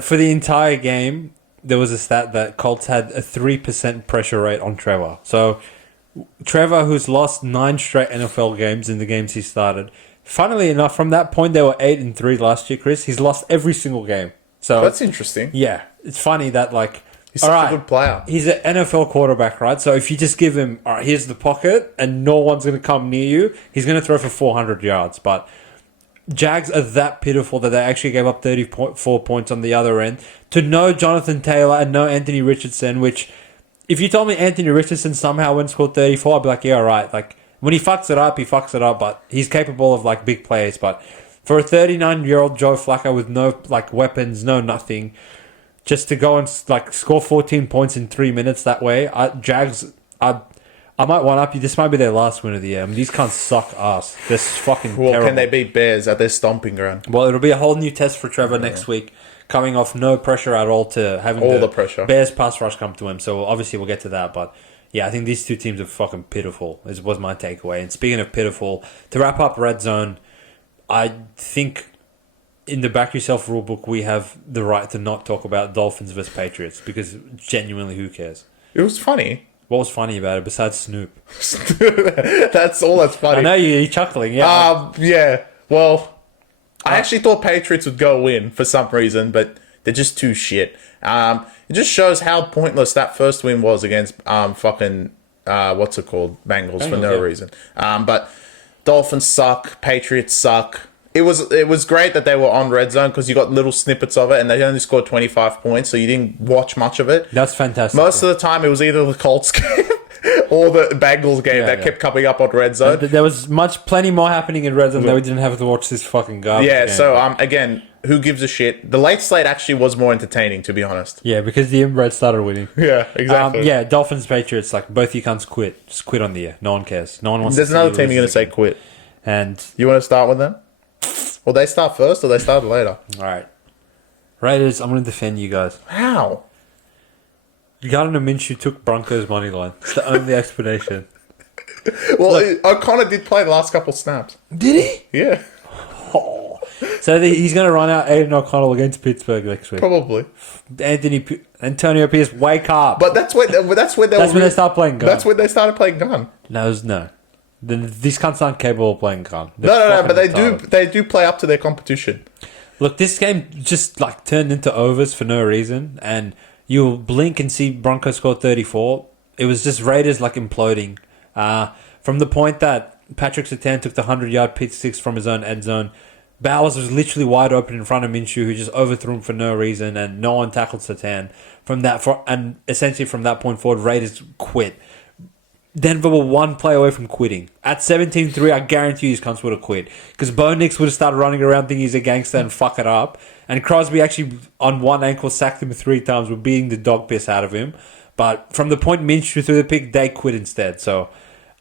for the entire game, there was a stat that Colts had a 3% pressure rate on Trevor. So Trevor, who's lost 9 straight NFL games in the games he started. Funnily enough, from that point, they were 8-3 last year, Chris. He's lost every single game. So that's interesting. Yeah. It's funny that, like, he's such a good player. He's an NFL quarterback, right? So if you just give him, all right, here's the pocket, and no one's going to come near you, he's going to throw for 400 yards. But Jags are that pitiful that they actually gave up 34 points on the other end. To no Jonathan Taylor and no Anthony Richardson, which, if you told me Anthony Richardson somehow went and scored 34, I'd be like, yeah, all right. Like, when he fucks it up, but he's capable of, like, big plays. But for a 39-year-old Joe Flacco with no, like, weapons, no nothing, just to go and, like, score 14 points in 3 minutes that way, Jags, I might one-up you. This might be their last win of the year. I mean, these cunts suck ass. They're fucking terrible. Can they beat Bears at their stomping ground? Well, it'll be a whole new test for Trevor next week, coming off no pressure at all to having all the pressure. Bears pass rush come to him. So, obviously, we'll get to that, but yeah, I think these two teams are fucking pitiful, was my takeaway. And speaking of pitiful, to wrap up Red Zone, I think in the Back Yourself rulebook, we have the right to not talk about Dolphins versus Patriots because genuinely, who cares? It was funny. What was funny about it besides Snoop? That's all that's funny. I know you're chuckling, yeah. Yeah. Well, I actually thought Patriots would go win for some reason, but they're just too shit. It just shows how pointless that first win was against Bengals for no reason. But Dolphins suck, Patriots suck. It was great that they were on Red Zone because you got little snippets of it, and they only scored 25 points, so you didn't watch much of it. That's fantastic. Most of the time, it was either the Colts game or the Bengals game that kept coming up on Red Zone. There was plenty more happening in Red Zone that we didn't have to watch this fucking garbage game. So again, who gives a shit? The late slate actually was more entertaining, to be honest. Yeah, because the inbred started winning. Yeah, exactly. Dolphins, Patriots, like both you cunts quit. Just quit on the year. No one cares. No one wants There's to see another team you're going to say quit. And you want to start with them? Well, they start first or they start later? All right. Raiders, I'm going to defend you guys. How? Gardner Minshew took Broncos money line. It's the only explanation. Well, O'Connor did play the last couple snaps. Did he? Yeah. Oh. So he's going to run out Aiden O'Connell against Pittsburgh next week. Probably. Antonio Pierce, wake up. But that's when they start playing gun. That's when they started playing gun. No. These cunts aren't capable of playing gun. No, but they do play up to their competition. Look, this game just like turned into overs for no reason, and you'll blink and see Broncos score 34. It was just Raiders like imploding. From the point that Patrick Surtain took the 100-yard pick six from his own end zone, Bowers was literally wide open in front of Minshew, who just overthrew him for no reason, and no one tackled Surtain. And essentially from that point forward, Raiders quit. Denver were one play away from quitting. At 17-3, I guarantee you these cunts would have quit. Because Bo Nix would have started running around thinking he's a gangster and fuck it up. And Crosby actually, on one ankle, sacked him 3 times. We're beating the dog piss out of him. But from the point Minshew threw the pick, they quit instead. So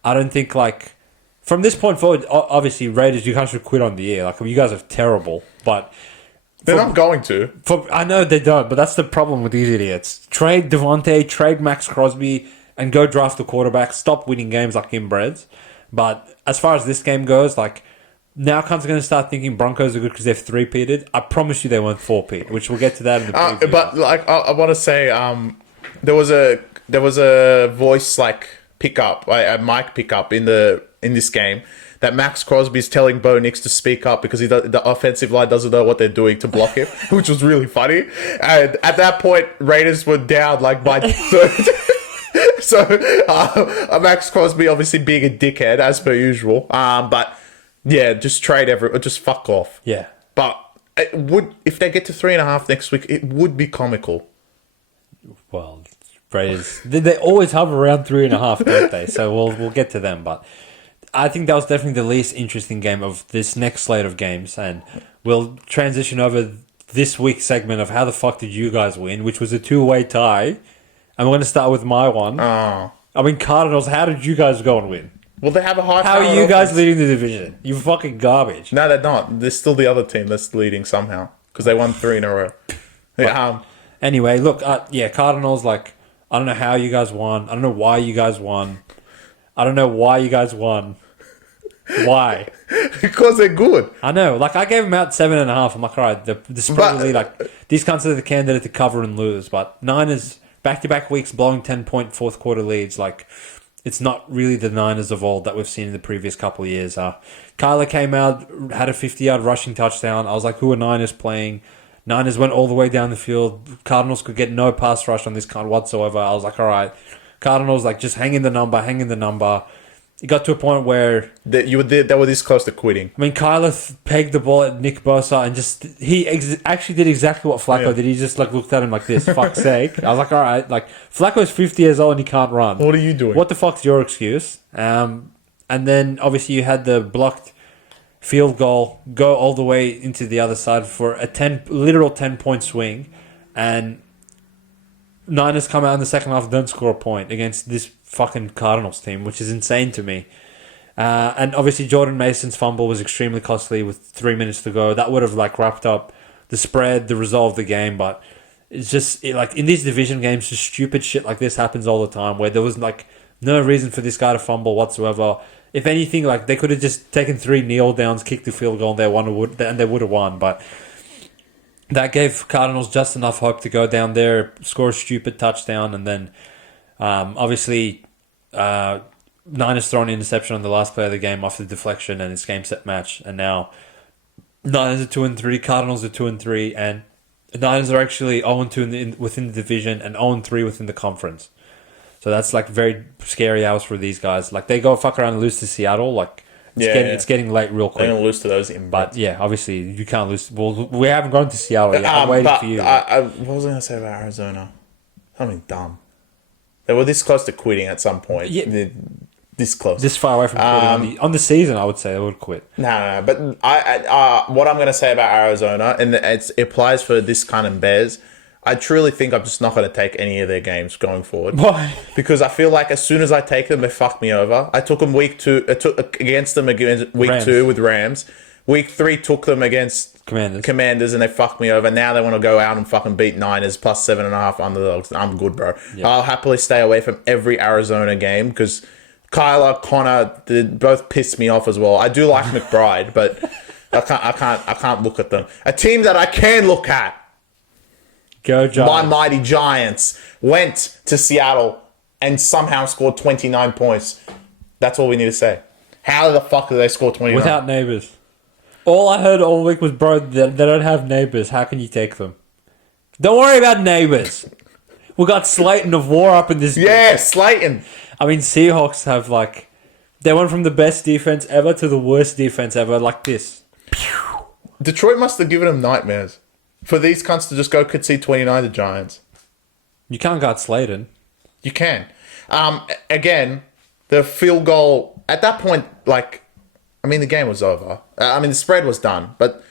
I don't think, like... From this point forward, obviously, Raiders, you guys should quit on the air. Like, you guys are terrible. But... They're not going to. I know they don't, but that's the problem with these idiots. Trade Devontae, trade Max Crosby... and go draft a quarterback, stop winning games like inbreds. But as far as this game goes, like, now cunts are going to start thinking Broncos are good because they've 3-peated. I promise you they won't 4-peat, which we'll get to that in the preview. But, like, I want to say, there was a voice, like, pickup, a mic pickup in this game that Max Crosby's telling Bo Nix to speak up because the offensive line doesn't know what they're doing to block him, which was really funny. And at that point, Raiders were down like by third. So Max Crosby obviously being a dickhead as per usual. But yeah, just just fuck off. Yeah. But it would, if they get to 3.5 next week, it would be comical. Well, Raiders, they always hover around 3.5, don't they? So we'll get to them, but I think that was definitely the least interesting game of this next slate of games, and we'll transition over this week's segment of how the fuck did you guys win, which was a 2-way tie. And we're going to start with my one. Oh. I mean, Cardinals, how did you guys go and win? Well, they have a high. How are you guys leading the division? You fucking garbage. No, they're not. They're still the other team that's leading somehow because they won 3 in a row. Yeah. Anyway, look, Cardinals, like, I don't know how you guys won. I don't know why you guys won. I don't know why you guys won. Why? Because they're good. I know. Like, I gave them out 7.5. I'm like, all right, the spread really, like, these cunts are the candidate to cover and lose. But Niners, back-to-back weeks, blowing 10-point fourth-quarter leads. Like, it's not really the Niners of old that we've seen in the previous couple of years. Kyler came out, had a 50-yard rushing touchdown. I was like, who are Niners playing? Niners went all the way down the field. Cardinals could get no pass rush on this kind whatsoever. I was like, all right. Cardinals, like, just hang in the number. It got to a point where they were this close to quitting. I mean, Kyler pegged the ball at Nick Bosa and just actually did exactly what Flacco did. He just like looked at him like this, fuck's sake. I was like, all right, like Flacco's 50 years old and he can't run. What are you doing? What the fuck's your excuse? And then obviously you had the blocked field goal go all the way into the other side for a literal 10-point swing, and Niners come out in the second half, don't score a point against this fucking Cardinals team, which is insane to me. And obviously Jordan Mason's fumble was extremely costly with 3 minutes to go. That would have like wrapped up the spread, the result of the game. But it's just like in these division games, just stupid shit like this happens all the time, where there was like no reason for this guy to fumble whatsoever. If anything, like they could have just taken 3 kneel downs, kicked the field goal, and they would have won. But that gave Cardinals just enough hope to go down there, score a stupid touchdown, and then obviously Niners throw an interception on the last play of the game off the deflection, and it's game set match. And now Niners are 2-3, Cardinals are 2-3, and the Niners are actually 0-2 within the division and 0-3 within the conference. So that's like very scary hours for these guys. Like they go fuck around and lose to Seattle. Like it's getting late real quick. They're gonna lose to those inbreds. But yeah, obviously you can't lose. Well, we haven't gone to Seattle yet. I'm waiting for you. What was I gonna say about Arizona? Something dumb. They were this close to quitting at some point. Yeah. This close. This far away from quitting on the season, I would say they would quit. No. But what I'm going to say about Arizona, and it applies for this kind of Bears, I truly think I'm just not going to take any of their games going forward. Why? Because I feel like as soon as I take them, they fuck me over. I took them week 2. I took against them against week Rams. 2 with Rams. Week 3 took them against Commanders, and they fucked me over. Now they want to go out and fucking beat Niners plus 7.5 underdogs. I'm good, bro. Yep. I'll happily stay away from every Arizona game because Kyler, Connor, they both pissed me off as well. I do like McBride, but I can't look at them. A team that I can look at. Go Giants. My mighty Giants went to Seattle and somehow scored 29 points. That's all we need to say. How the fuck did they score 29? Without neighbors. All I heard all week was, bro, they don't have neighbors. How can you take them? Don't worry about neighbors. We got Slayton of War up in this. Yeah, Slayton. I mean, Seahawks have like, they went from the best defense ever to the worst defense ever, like this. Detroit must have given them nightmares for these cunts to just go concede 29 to Giants. You can't guard Slayton. You can. Again, the field goal at that point, like, I mean, the game was over. I mean, the spread was done, but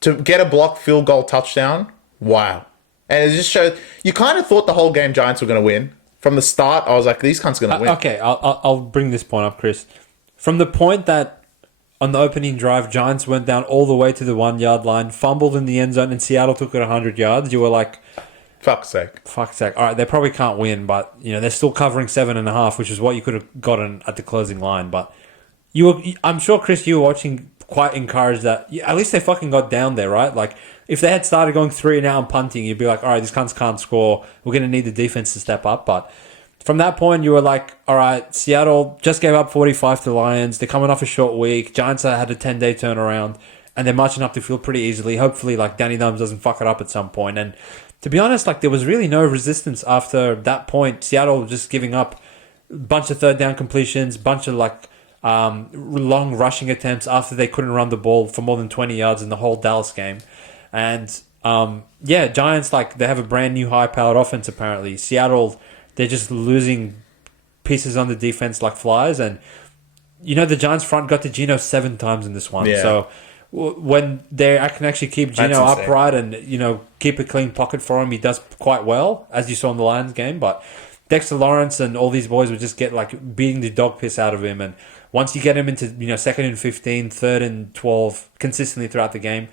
to get a blocked field goal touchdown, wow. And it just showed, you kind of thought the whole game Giants were going to win. From the start, I was like, these cunts are going to win. Okay, I'll bring this point up, Chris. From the point that on the opening drive, Giants went down all the way to the 1-yard line, fumbled in the end zone, and Seattle took it 100 yards, you were like, fuck's sake. Fuck's sake. All right, they probably can't win, but you know they're still covering 7.5, which is what you could have gotten at the closing line. But I'm sure, Chris, you were watching quite encouraged that at least they fucking got down there, right? Like, if they had started going 3 and out and punting, you'd be like, all right, these cunts can't score. We're going to need the defense to step up. But from that point, you were like, all right, Seattle just gave up 45 to the Lions. They're coming off a short week. Giants had a 10-day turnaround, and they're marching up the field pretty easily. Hopefully, like, Danny Dimes doesn't fuck it up at some point. And to be honest, like, there was really no resistance after that point. Seattle just giving up a bunch of third down completions, bunch of, like, long rushing attempts after they couldn't run the ball for more than 20 yards in the whole Dallas game. And, Giants, like, they have a brand new high-powered offense, apparently. Seattle, they're just losing pieces on the defense like flies. And, the Giants front got to Geno 7 times in this one. Yeah. So when they can actually keep Geno upright and, keep a clean pocket for him, he does quite well, as you saw in the Lions game. But Dexter Lawrence and all these boys would just get, like, beating the dog piss out of him. And once you get him into, 2nd and 15, 3rd and 12 consistently throughout the game,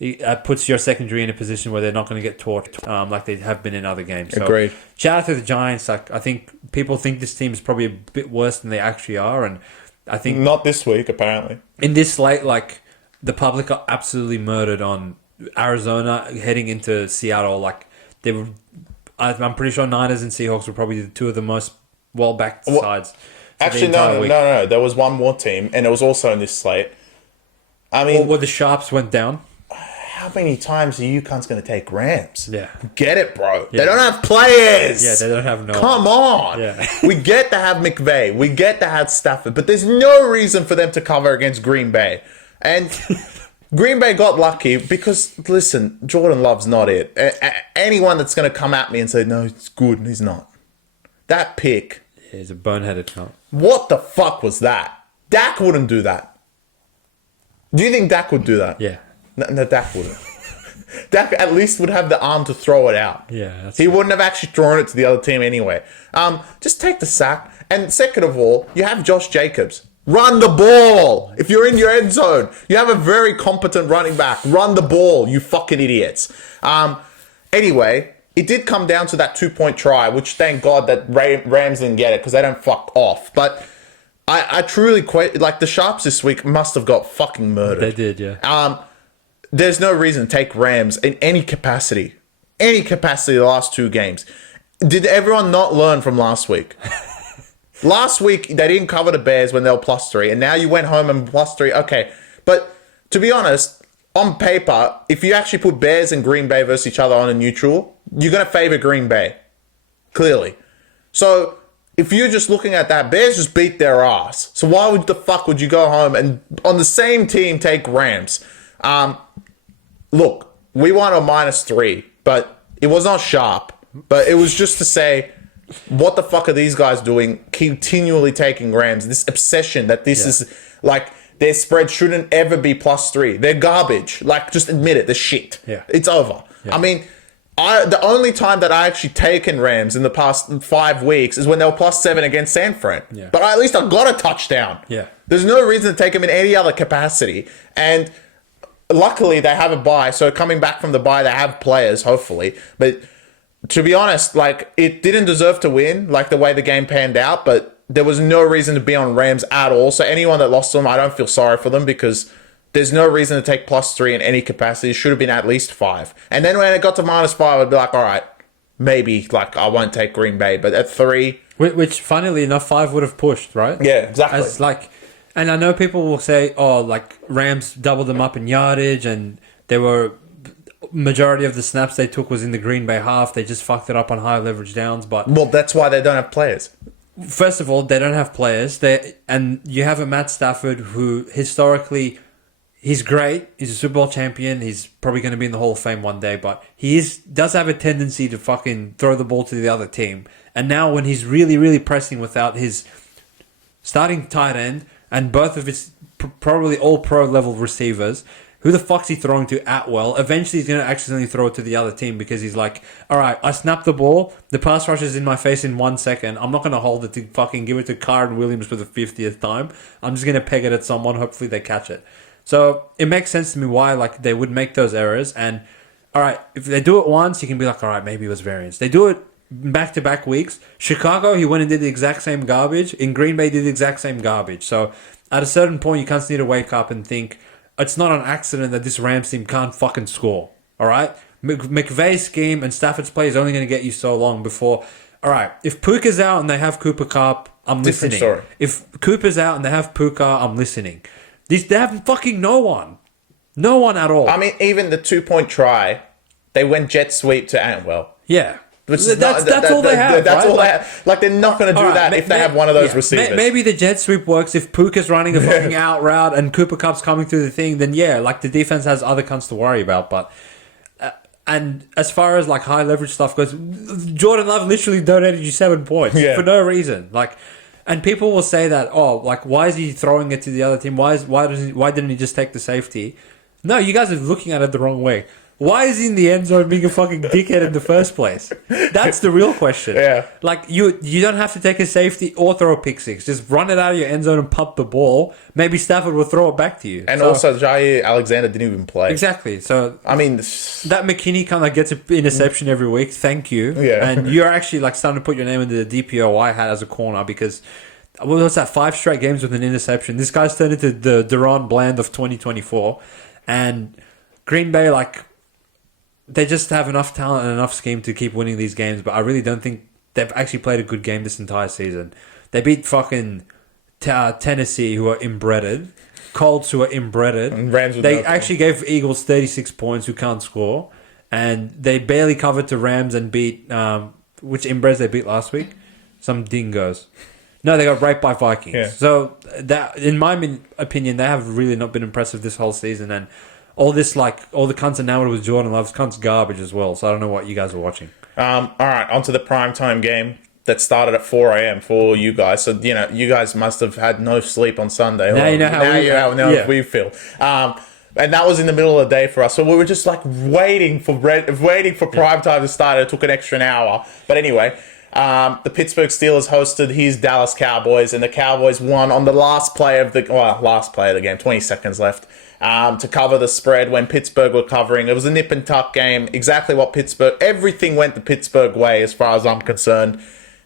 it puts your secondary in a position where they're not going to get torched like they have been in other games. So, agreed. Shout out to the Giants. Like, I think people think this team is probably a bit worse than they actually are, and I think not this week apparently. In this slate, like, the public are absolutely murdered on Arizona heading into Seattle. Like, they were, I'm pretty sure Niners and Seahawks were probably the two of the most well-backed sides. Actually, no. There was one more team, and it was also in this slate. I mean, where the Sharps went down. How many times are you cunts going to take Rams? Yeah. Get it, bro. Yeah. They don't have players. Yeah, they don't have no. Come on. Yeah. We get to have McVay. We get to have Stafford. But there's no reason for them to cover against Green Bay. And Green Bay got lucky because, listen, Jordan Love's not it. Anyone that's going to come at me and say, no, it's good, he's not. That pick. Yeah, he's a boneheaded cunt. What the fuck was that? Dak wouldn't do that. Do you think Dak would do that? Yeah. No, Dak wouldn't. Dak at least would have the arm to throw it out. Yeah, he wouldn't have actually thrown it to the other team anyway. Just take the sack. And second of all, you have Josh Jacobs. Run the ball. If you're in your end zone, you have a very competent running back. Run the ball, you fucking idiots. Anyway, it did come down to that 2-point try, which thank God that Rams didn't get it because they don't fuck off. But I truly like the Sharps this week must have got fucking murdered. They did, yeah. There's no reason to take Rams in any capacity. Any capacity the last 2 games. Did everyone not learn from last week? Last week, they didn't cover the Bears when they were +3, and now you went home and +3. Okay, but to be honest, on paper, if you actually put Bears and Green Bay versus each other on a neutral, you're going to favor Green Bay. Clearly. So, if you're just looking at that, Bears just beat their ass. So why the fuck would you go home and on the same team take Rams? Look, we won a -3, but it was not sharp. But it was just to say, what the fuck are these guys doing? Continually taking Rams. This obsession that this is like their spread shouldn't ever be +3. They're garbage. Like, just admit it. They're shit. Yeah. It's over. Yeah. I mean, the only time that I actually taken Rams in the past 5 weeks is when they were +7 against San Fran. Yeah. But at least I got a touchdown. Yeah. There's no reason to take them in any other capacity. And luckily, they have a bye. So coming back from the bye, they have players, hopefully. But to be honest, like, it didn't deserve to win, like the way the game panned out. But there was no reason to be on Rams at all. So anyone that lost them, I don't feel sorry for them because there's no reason to take +3 in any capacity. It should have been at least 5. And then when it got to -5, I'd be like, all right, maybe, like, I won't take Green Bay. But at 3... Which, funnily enough, 5 would have pushed, right? Yeah, exactly. As, like... And I know people will say, oh, like, Rams doubled them up in yardage and they were... Majority of the snaps they took was in the Green Bay half. They just fucked it up on high leverage downs. But well, that's why they don't have players. First of all, they don't have players. And you have a Matt Stafford who historically... He's great. He's a Super Bowl champion. He's probably going to be in the Hall of Fame one day. But does have a tendency to fucking throw the ball to the other team. And now when he's really, really pressing without his starting tight end... and both of his probably all pro level receivers, who the fuck's he throwing to Atwell? Eventually he's going to accidentally throw it to the other team because he's like, all right, I snapped the ball, the pass rush is in my face in 1 second, I'm not going to hold it to fucking give it to Kyron Williams for the 50th time. I'm just going to peg it at someone, hopefully they catch it. So it makes sense to me why like they would make those errors. And all right, if they do it once, you can be like, all right, maybe it was variance. They do it back-to-back weeks. Chicago, he went and did the exact same garbage. In Green Bay, did the exact same garbage. So at a certain point, you kind of need to wake up and think, it's not an accident that this Rams team can't fucking score. All right? McVay's scheme and Stafford's play is only going to get you so long before all right, if Puka's out and they have Cooper Kupp, I'm Different listening. story. If Cooper's out and they have Puka, I'm listening. They have fucking no one. No one at all. I mean, even the 2-point try, they went jet sweep to Antwell. Yeah. Which is That's all they have. That's right? all they have. Like, they're not going to do that if they have one of those receivers. Maybe the jet sweep works if Puka's running a fucking out route and Cooper Kupp's coming through the thing, then yeah, like the defense has other cunts to worry about. But and as far as like high leverage stuff goes, Jordan Love literally donated you 7 points for no reason. Like, and people will say that, oh, like why is he throwing it to the other team? Why didn't he just take the safety? No, you guys are looking at it the wrong way. Why is he in the end zone being a fucking dickhead in the first place? That's the real question. Yeah. Like, you don't have to take a safety or throw a pick six. Just run it out of your end zone and pump the ball. Maybe Stafford will throw it back to you. And also, Jair Alexander didn't even play. Exactly. So, I mean... that McKinney kind of gets an interception every week. Thank you. Yeah. And you're actually, like, starting to put your name into the DPOY hat as a corner because... what's that? 5 straight games with an interception. This guy's turned into the Deron Bland of 2024. And Green Bay, like... they just have enough talent and enough scheme to keep winning these games, but I really don't think they've actually played a good game this entire season. They beat fucking Tennessee, who are inbreaded, Colts, who are inbreaded. And Rams with they no actually gave Eagles 36 points, who can't score, and they barely covered to Rams and beat which inbreds they beat last week? Some dingoes. No, they got raped by Vikings. Yeah. So that, in my opinion, they have really not been impressive this whole season, and all this, like, all the cunts enamored with Jordan Love's cunts garbage as well. So I don't know what you guys are watching. All right, on to the primetime game that started at 4 a.m. for you guys. So, you know, you guys must have had no sleep on Sunday. Now you know how we feel. And that was in the middle of the day for us. So we were just, like, waiting for primetime to start. It took an extra hour. But anyway... the Pittsburgh Steelers hosted his Dallas Cowboys, and the Cowboys won on the last play of the game, 20 seconds left, to cover the spread when Pittsburgh were covering. It was a nip and tuck game, exactly what everything went the Pittsburgh way as far as I'm concerned.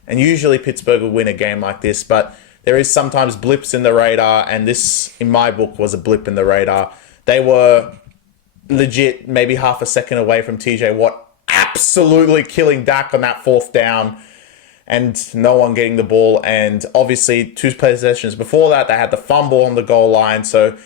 And usually Pittsburgh will win a game like this, but there is sometimes blips in the radar, and this, in my book, was a blip in the radar. They were legit maybe half a second away from TJ Watt absolutely killing Dak on that 4th down. And no one getting the ball. And obviously, 2 possessions before that, they had the fumble on the goal line. So,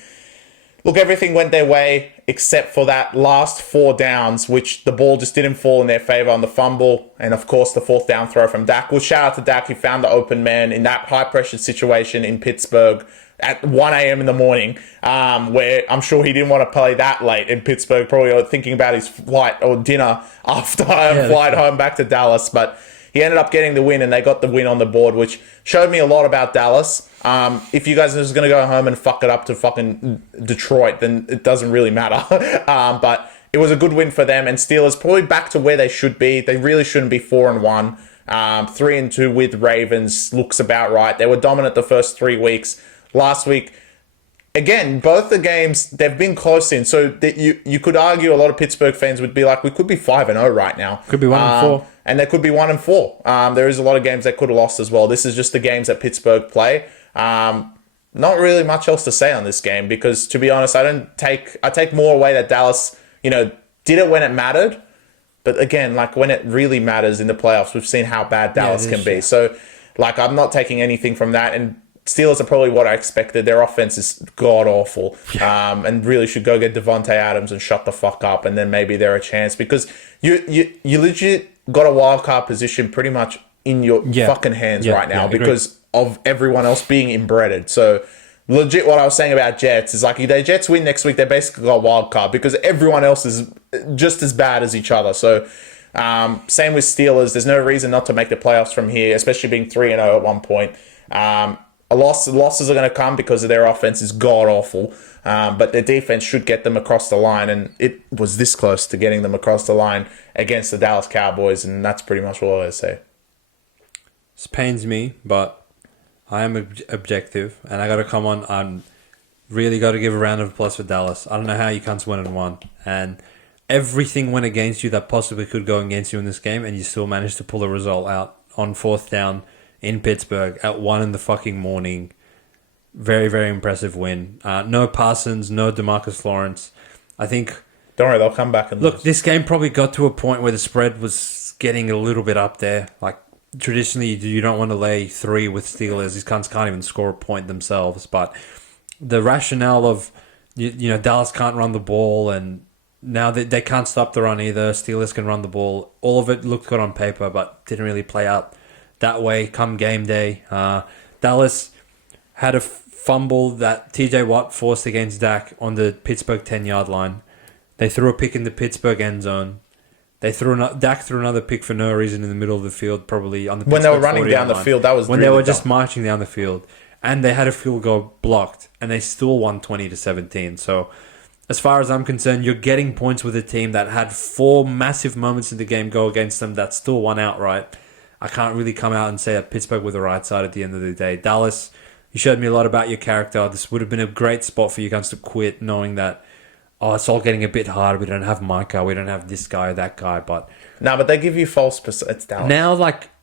look, everything went their way except for that last 4 downs, which the ball just didn't fall in their favor on the fumble. And, of course, the 4th down throw from Dak. Well, shout out to Dak. He found the open man in that high-pressure situation in Pittsburgh at 1 a.m. in the morning, where I'm sure he didn't want to play that late in Pittsburgh, probably thinking about his flight or dinner after flight home back to Dallas. But... he ended up getting the win, and they got the win on the board, which showed me a lot about Dallas. If you guys are just going to go home and fuck it up to fucking Detroit, then it doesn't really matter. But it was a good win for them, and Steelers probably back to where they should be. They really shouldn't be 4-1. 3-2 with Ravens looks about right. They were dominant the first 3 weeks. Last week, again, both the games, they've been close in. So you could argue a lot of Pittsburgh fans would be like, we could be 5-0 right now. Could be 1-4. And they could be 1-4. There is a lot of games they could have lost as well. This is just the games that Pittsburgh play. Not really much else to say on this game because, to be honest, I take more away that Dallas, did it when it mattered. But again, like when it really matters in the playoffs, we've seen how bad Dallas can be. So, like, I'm not taking anything from that. And Steelers are probably what I expected. Their offense is god-awful and really should go get Devontae Adams and shut the fuck up, and then maybe they're a chance because you legit got a wild card position pretty much in your fucking hands right now because of everyone else being inbreaded. So legit what I was saying about Jets is like if the Jets win next week, they basically got a wild card because everyone else is just as bad as each other. So same with Steelers. There's no reason not to make the playoffs from here, especially being 3-0 at one point. Losses are going to come because their offense is god-awful. But their defense should get them across the line, and it was this close to getting them across the line against the Dallas Cowboys, and that's pretty much all I gotta say. This pains me, but I am objective, and I got to come on. I'm really got to give a round of applause for Dallas. I don't know how you can't win and one, and everything went against you that possibly could go against you in this game, and you still managed to pull a result out on 4th down in Pittsburgh at 1 in the fucking morning. Very, very impressive win. No Parsons, no DeMarcus Lawrence. I think... don't worry, they'll come back and look, lose. this game probably got to a point where the spread was getting a little bit up there. Like, traditionally you don't want to lay 3 with Steelers. These cunts can't even score a point themselves. But the rationale of, Dallas can't run the ball, and now they can't stop the run either. Steelers can run the ball. All of it looked good on paper, but didn't really play out that way come game day. Dallas had a fumble that TJ Watt forced against Dak on the Pittsburgh 10-yard line. They threw a pick in the Pittsburgh end zone. Dak threw another pick for no reason in the middle of the field, probably on the Pittsburgh when they were running down the field. That was when really they were dumb. just marching down the field, and they had a field goal blocked, and they still won 20-17. So, as far as I'm concerned, you're getting points with a team that had 4 massive moments in the game go against them that still won outright. I can't really come out and say that Pittsburgh were the right side at the end of the day. Dallas, you showed me a lot about your character. This would have been a great spot for you guys to quit, knowing that, it's all getting a bit hard. We don't have Micah. We don't have this guy, that guy. But they give you false. It's Dallas. now,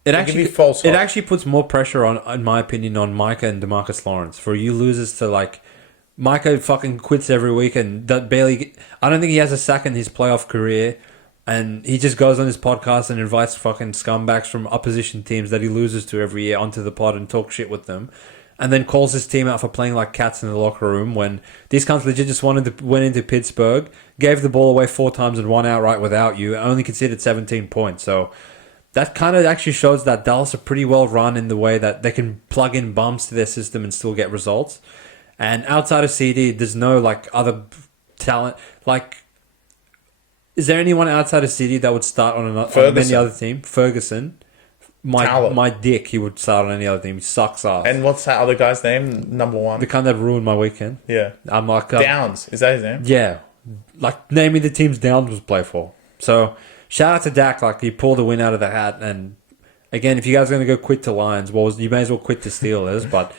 it actually puts more pressure on, in my opinion, on Micah and DeMarcus Lawrence for you losers to Micah fucking quits every week and that barely. I don't think he has a sack in his playoff career, and he just goes on his podcast and invites fucking scumbags from opposition teams that he loses to every year onto the pod and talk shit with them, and then calls his team out for playing like cats in the locker room when these cunts legit just went into Pittsburgh, gave the ball away 4 times and won outright without you, and only conceded 17 points. So that kind of actually shows that Dallas are pretty well run in the way that they can plug in bumps to their system and still get results. And outside of CD, there's no other talent. Is there anyone outside of CD that would start on any other team? Ferguson. My dick, he would start on any other team. He sucks ass. And what's that other guy's name? Number 1. The kind that ruined my weekend. Yeah. I'm Downs. Is that his name? Yeah. Name me the teams Downs was play for. So, shout out to Dak. He pulled the win out of the hat. And again, if you guys are going to go quit to Lions, you may as well quit to Steelers. But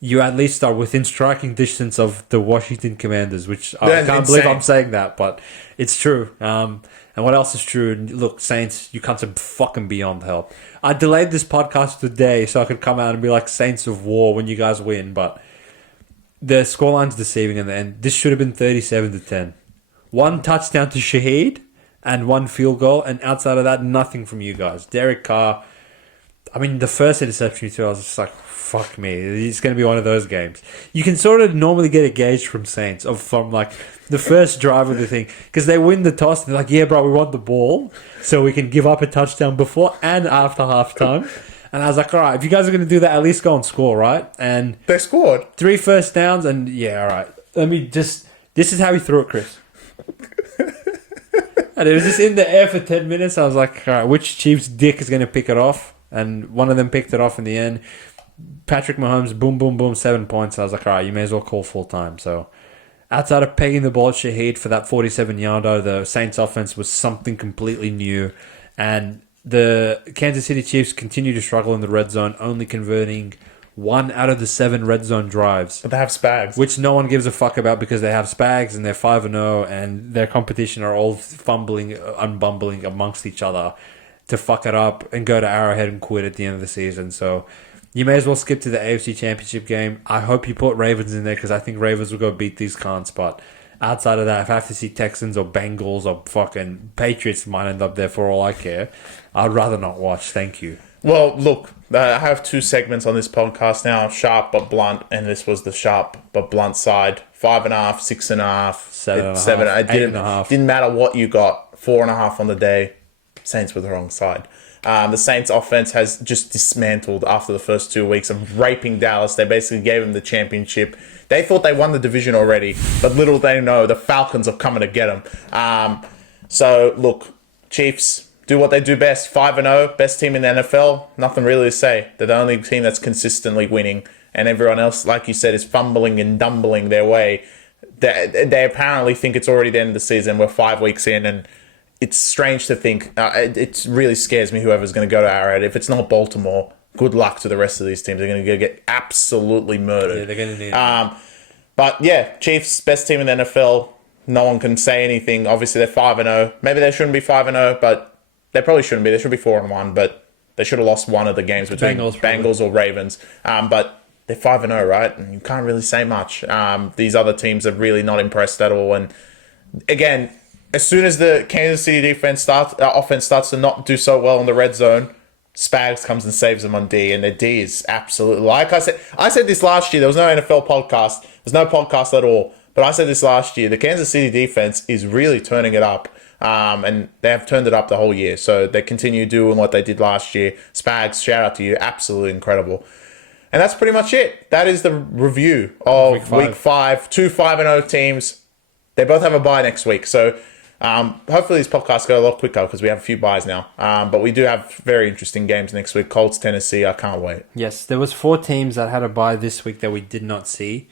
you at least are within striking distance of the Washington Commanders, which I can't believe I'm saying that, but it's true. And what else is true? Look, Saints, you can't fucking beyond help. I delayed this podcast today so I could come out and be like Saints of War when you guys win, but the scoreline's deceiving in the end. This should have been 37-10. 1 touchdown to Shaheed and 1 field goal, and outside of that, nothing from you guys. Derek Carr, the first interception you threw, I was just like, fuck me. It's going to be one of those games. You can sort of normally get a gauge from Saints from the first drive of the thing, because they win the toss and they're like, yeah, bro, we want the ball so we can give up a touchdown before and after halftime. And I was like, all right, if you guys are going to do that, at least go and score, right? And they scored 3 first downs, and yeah, all right. This is how he threw it, Chris. And it was just in the air for 10 minutes. I was like, all right, which Chiefs dick is going to pick it off? And one of them picked it off in the end. Patrick Mahomes, boom, boom, boom, 7 points. I was like, all right, you may as well call full time. So, outside of pegging the ball at Shaheed for that 47-yarder, the Saints offense was something completely new. And the Kansas City Chiefs continue to struggle in the red zone, only converting 1 out of the 7 red zone drives. But they have Spags. Which no one gives a fuck about because they have Spags and they're 5-0 and their competition are all fumbling and bumbling amongst each other to fuck it up and go to Arrowhead and quit at the end of the season. So you may as well skip to the AFC Championship game. I hope you put Ravens in there because I think Ravens will go beat these cunts. But outside of that, if I have to see Texans or Bengals or fucking Patriots might end up there for all I care, I'd rather not watch. Thank you. Well, look, I have 2 segments on this podcast now, sharp but blunt, and this was the sharp but blunt side. 5.5, 6.5, 7.5. It didn't matter what you got. 4.5 on the day. Saints were the wrong side. The Saints offense has just dismantled after the first 2 weeks of raping Dallas. They basically gave them the championship. They thought they won the division already, but little they know the Falcons are coming to get them. So, look, Chiefs do what they do best. 5-0, best team in the NFL. Nothing really to say. They're the only team that's consistently winning, and everyone else, like you said, is fumbling and dumbling their way. They apparently think it's already the end of the season. We're 5 weeks in, and it's strange to think. It really scares me whoever's going to go to Arrowhead. If it's not Baltimore, good luck to the rest of these teams. They're going to get absolutely murdered. Yeah, they're going to need it. But yeah, Chiefs, best team in the NFL. No one can say anything. Obviously, they're 5-0. Maybe they shouldn't be 5-0, but they probably shouldn't be. They should be 4-1, but they should have lost one of the games between Bengals or Ravens. But they're 5-0, right? And you can't really say much. These other teams are really not impressed at all. And again, as soon as the Kansas City offense starts to not do so well in the red zone, Spags comes and saves them on D, and their D is absolutely, like I said this last year. There was no NFL podcast. There's no podcast at all. But I said this last year. The Kansas City defense is really turning it up. And they have turned it up the whole year. So they continue doing what they did last year. Spags, shout out to you. Absolutely incredible. And that's pretty much it. That is the review of week 5. 2 5-0 teams. They both have a bye next week. So hopefully these podcasts go a lot quicker because we have a few byes now. But we do have very interesting games next week. Colts, Tennessee. I can't wait. Yes, there was 4 teams that had a bye this week that we did not see.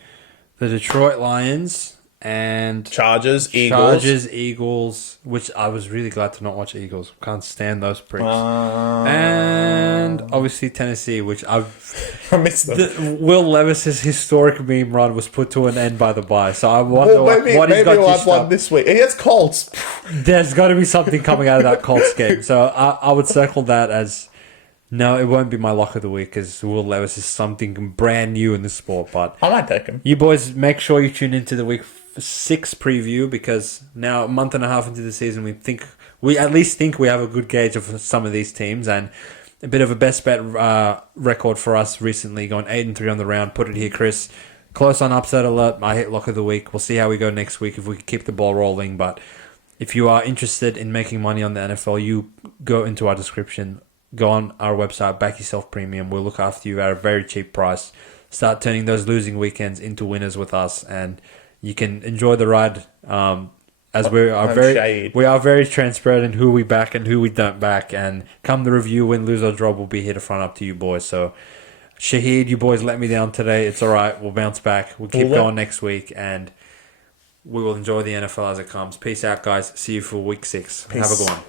The Detroit Lions and Chargers, Eagles, which I was really glad to not watch Eagles. Can't stand those pricks. And obviously Tennessee, which I missed them. Will Levis's historic meme run was put to an end by the bye. So I wonder what he's got maybe dished one up. this week. It's Colts. There's got to be something coming out of that Colts game. So I would circle that as... No, it won't be my lock of the week because Will Levis is something brand new in the sport. But I might take him. You boys, make sure you tune into the week 6 preview because now a month and a half into the season, we at least think we have a good gauge of some of these teams and a bit of a best bet record for us recently, going 8-3 on the round. Put it here, Chris. Close on upset alert. I hit lock of the week. We'll see how we go next week if we can keep the ball rolling. But if you are interested in making money on the NFL, you go into our description. Go on our website, Back Yourself Premium. We'll look after you at a very cheap price. Start turning those losing weekends into winners with us, and you can enjoy the ride. As we are very transparent in who we back and who we don't back. And come the review, win, lose or draw, we'll be here to front up to you boys. So, Shahid, you boys let me down today. It's all right. We'll bounce back. We'll keep going next week, and we will enjoy the NFL as it comes. Peace out, guys. See you for week 6. Peace. Have a good one.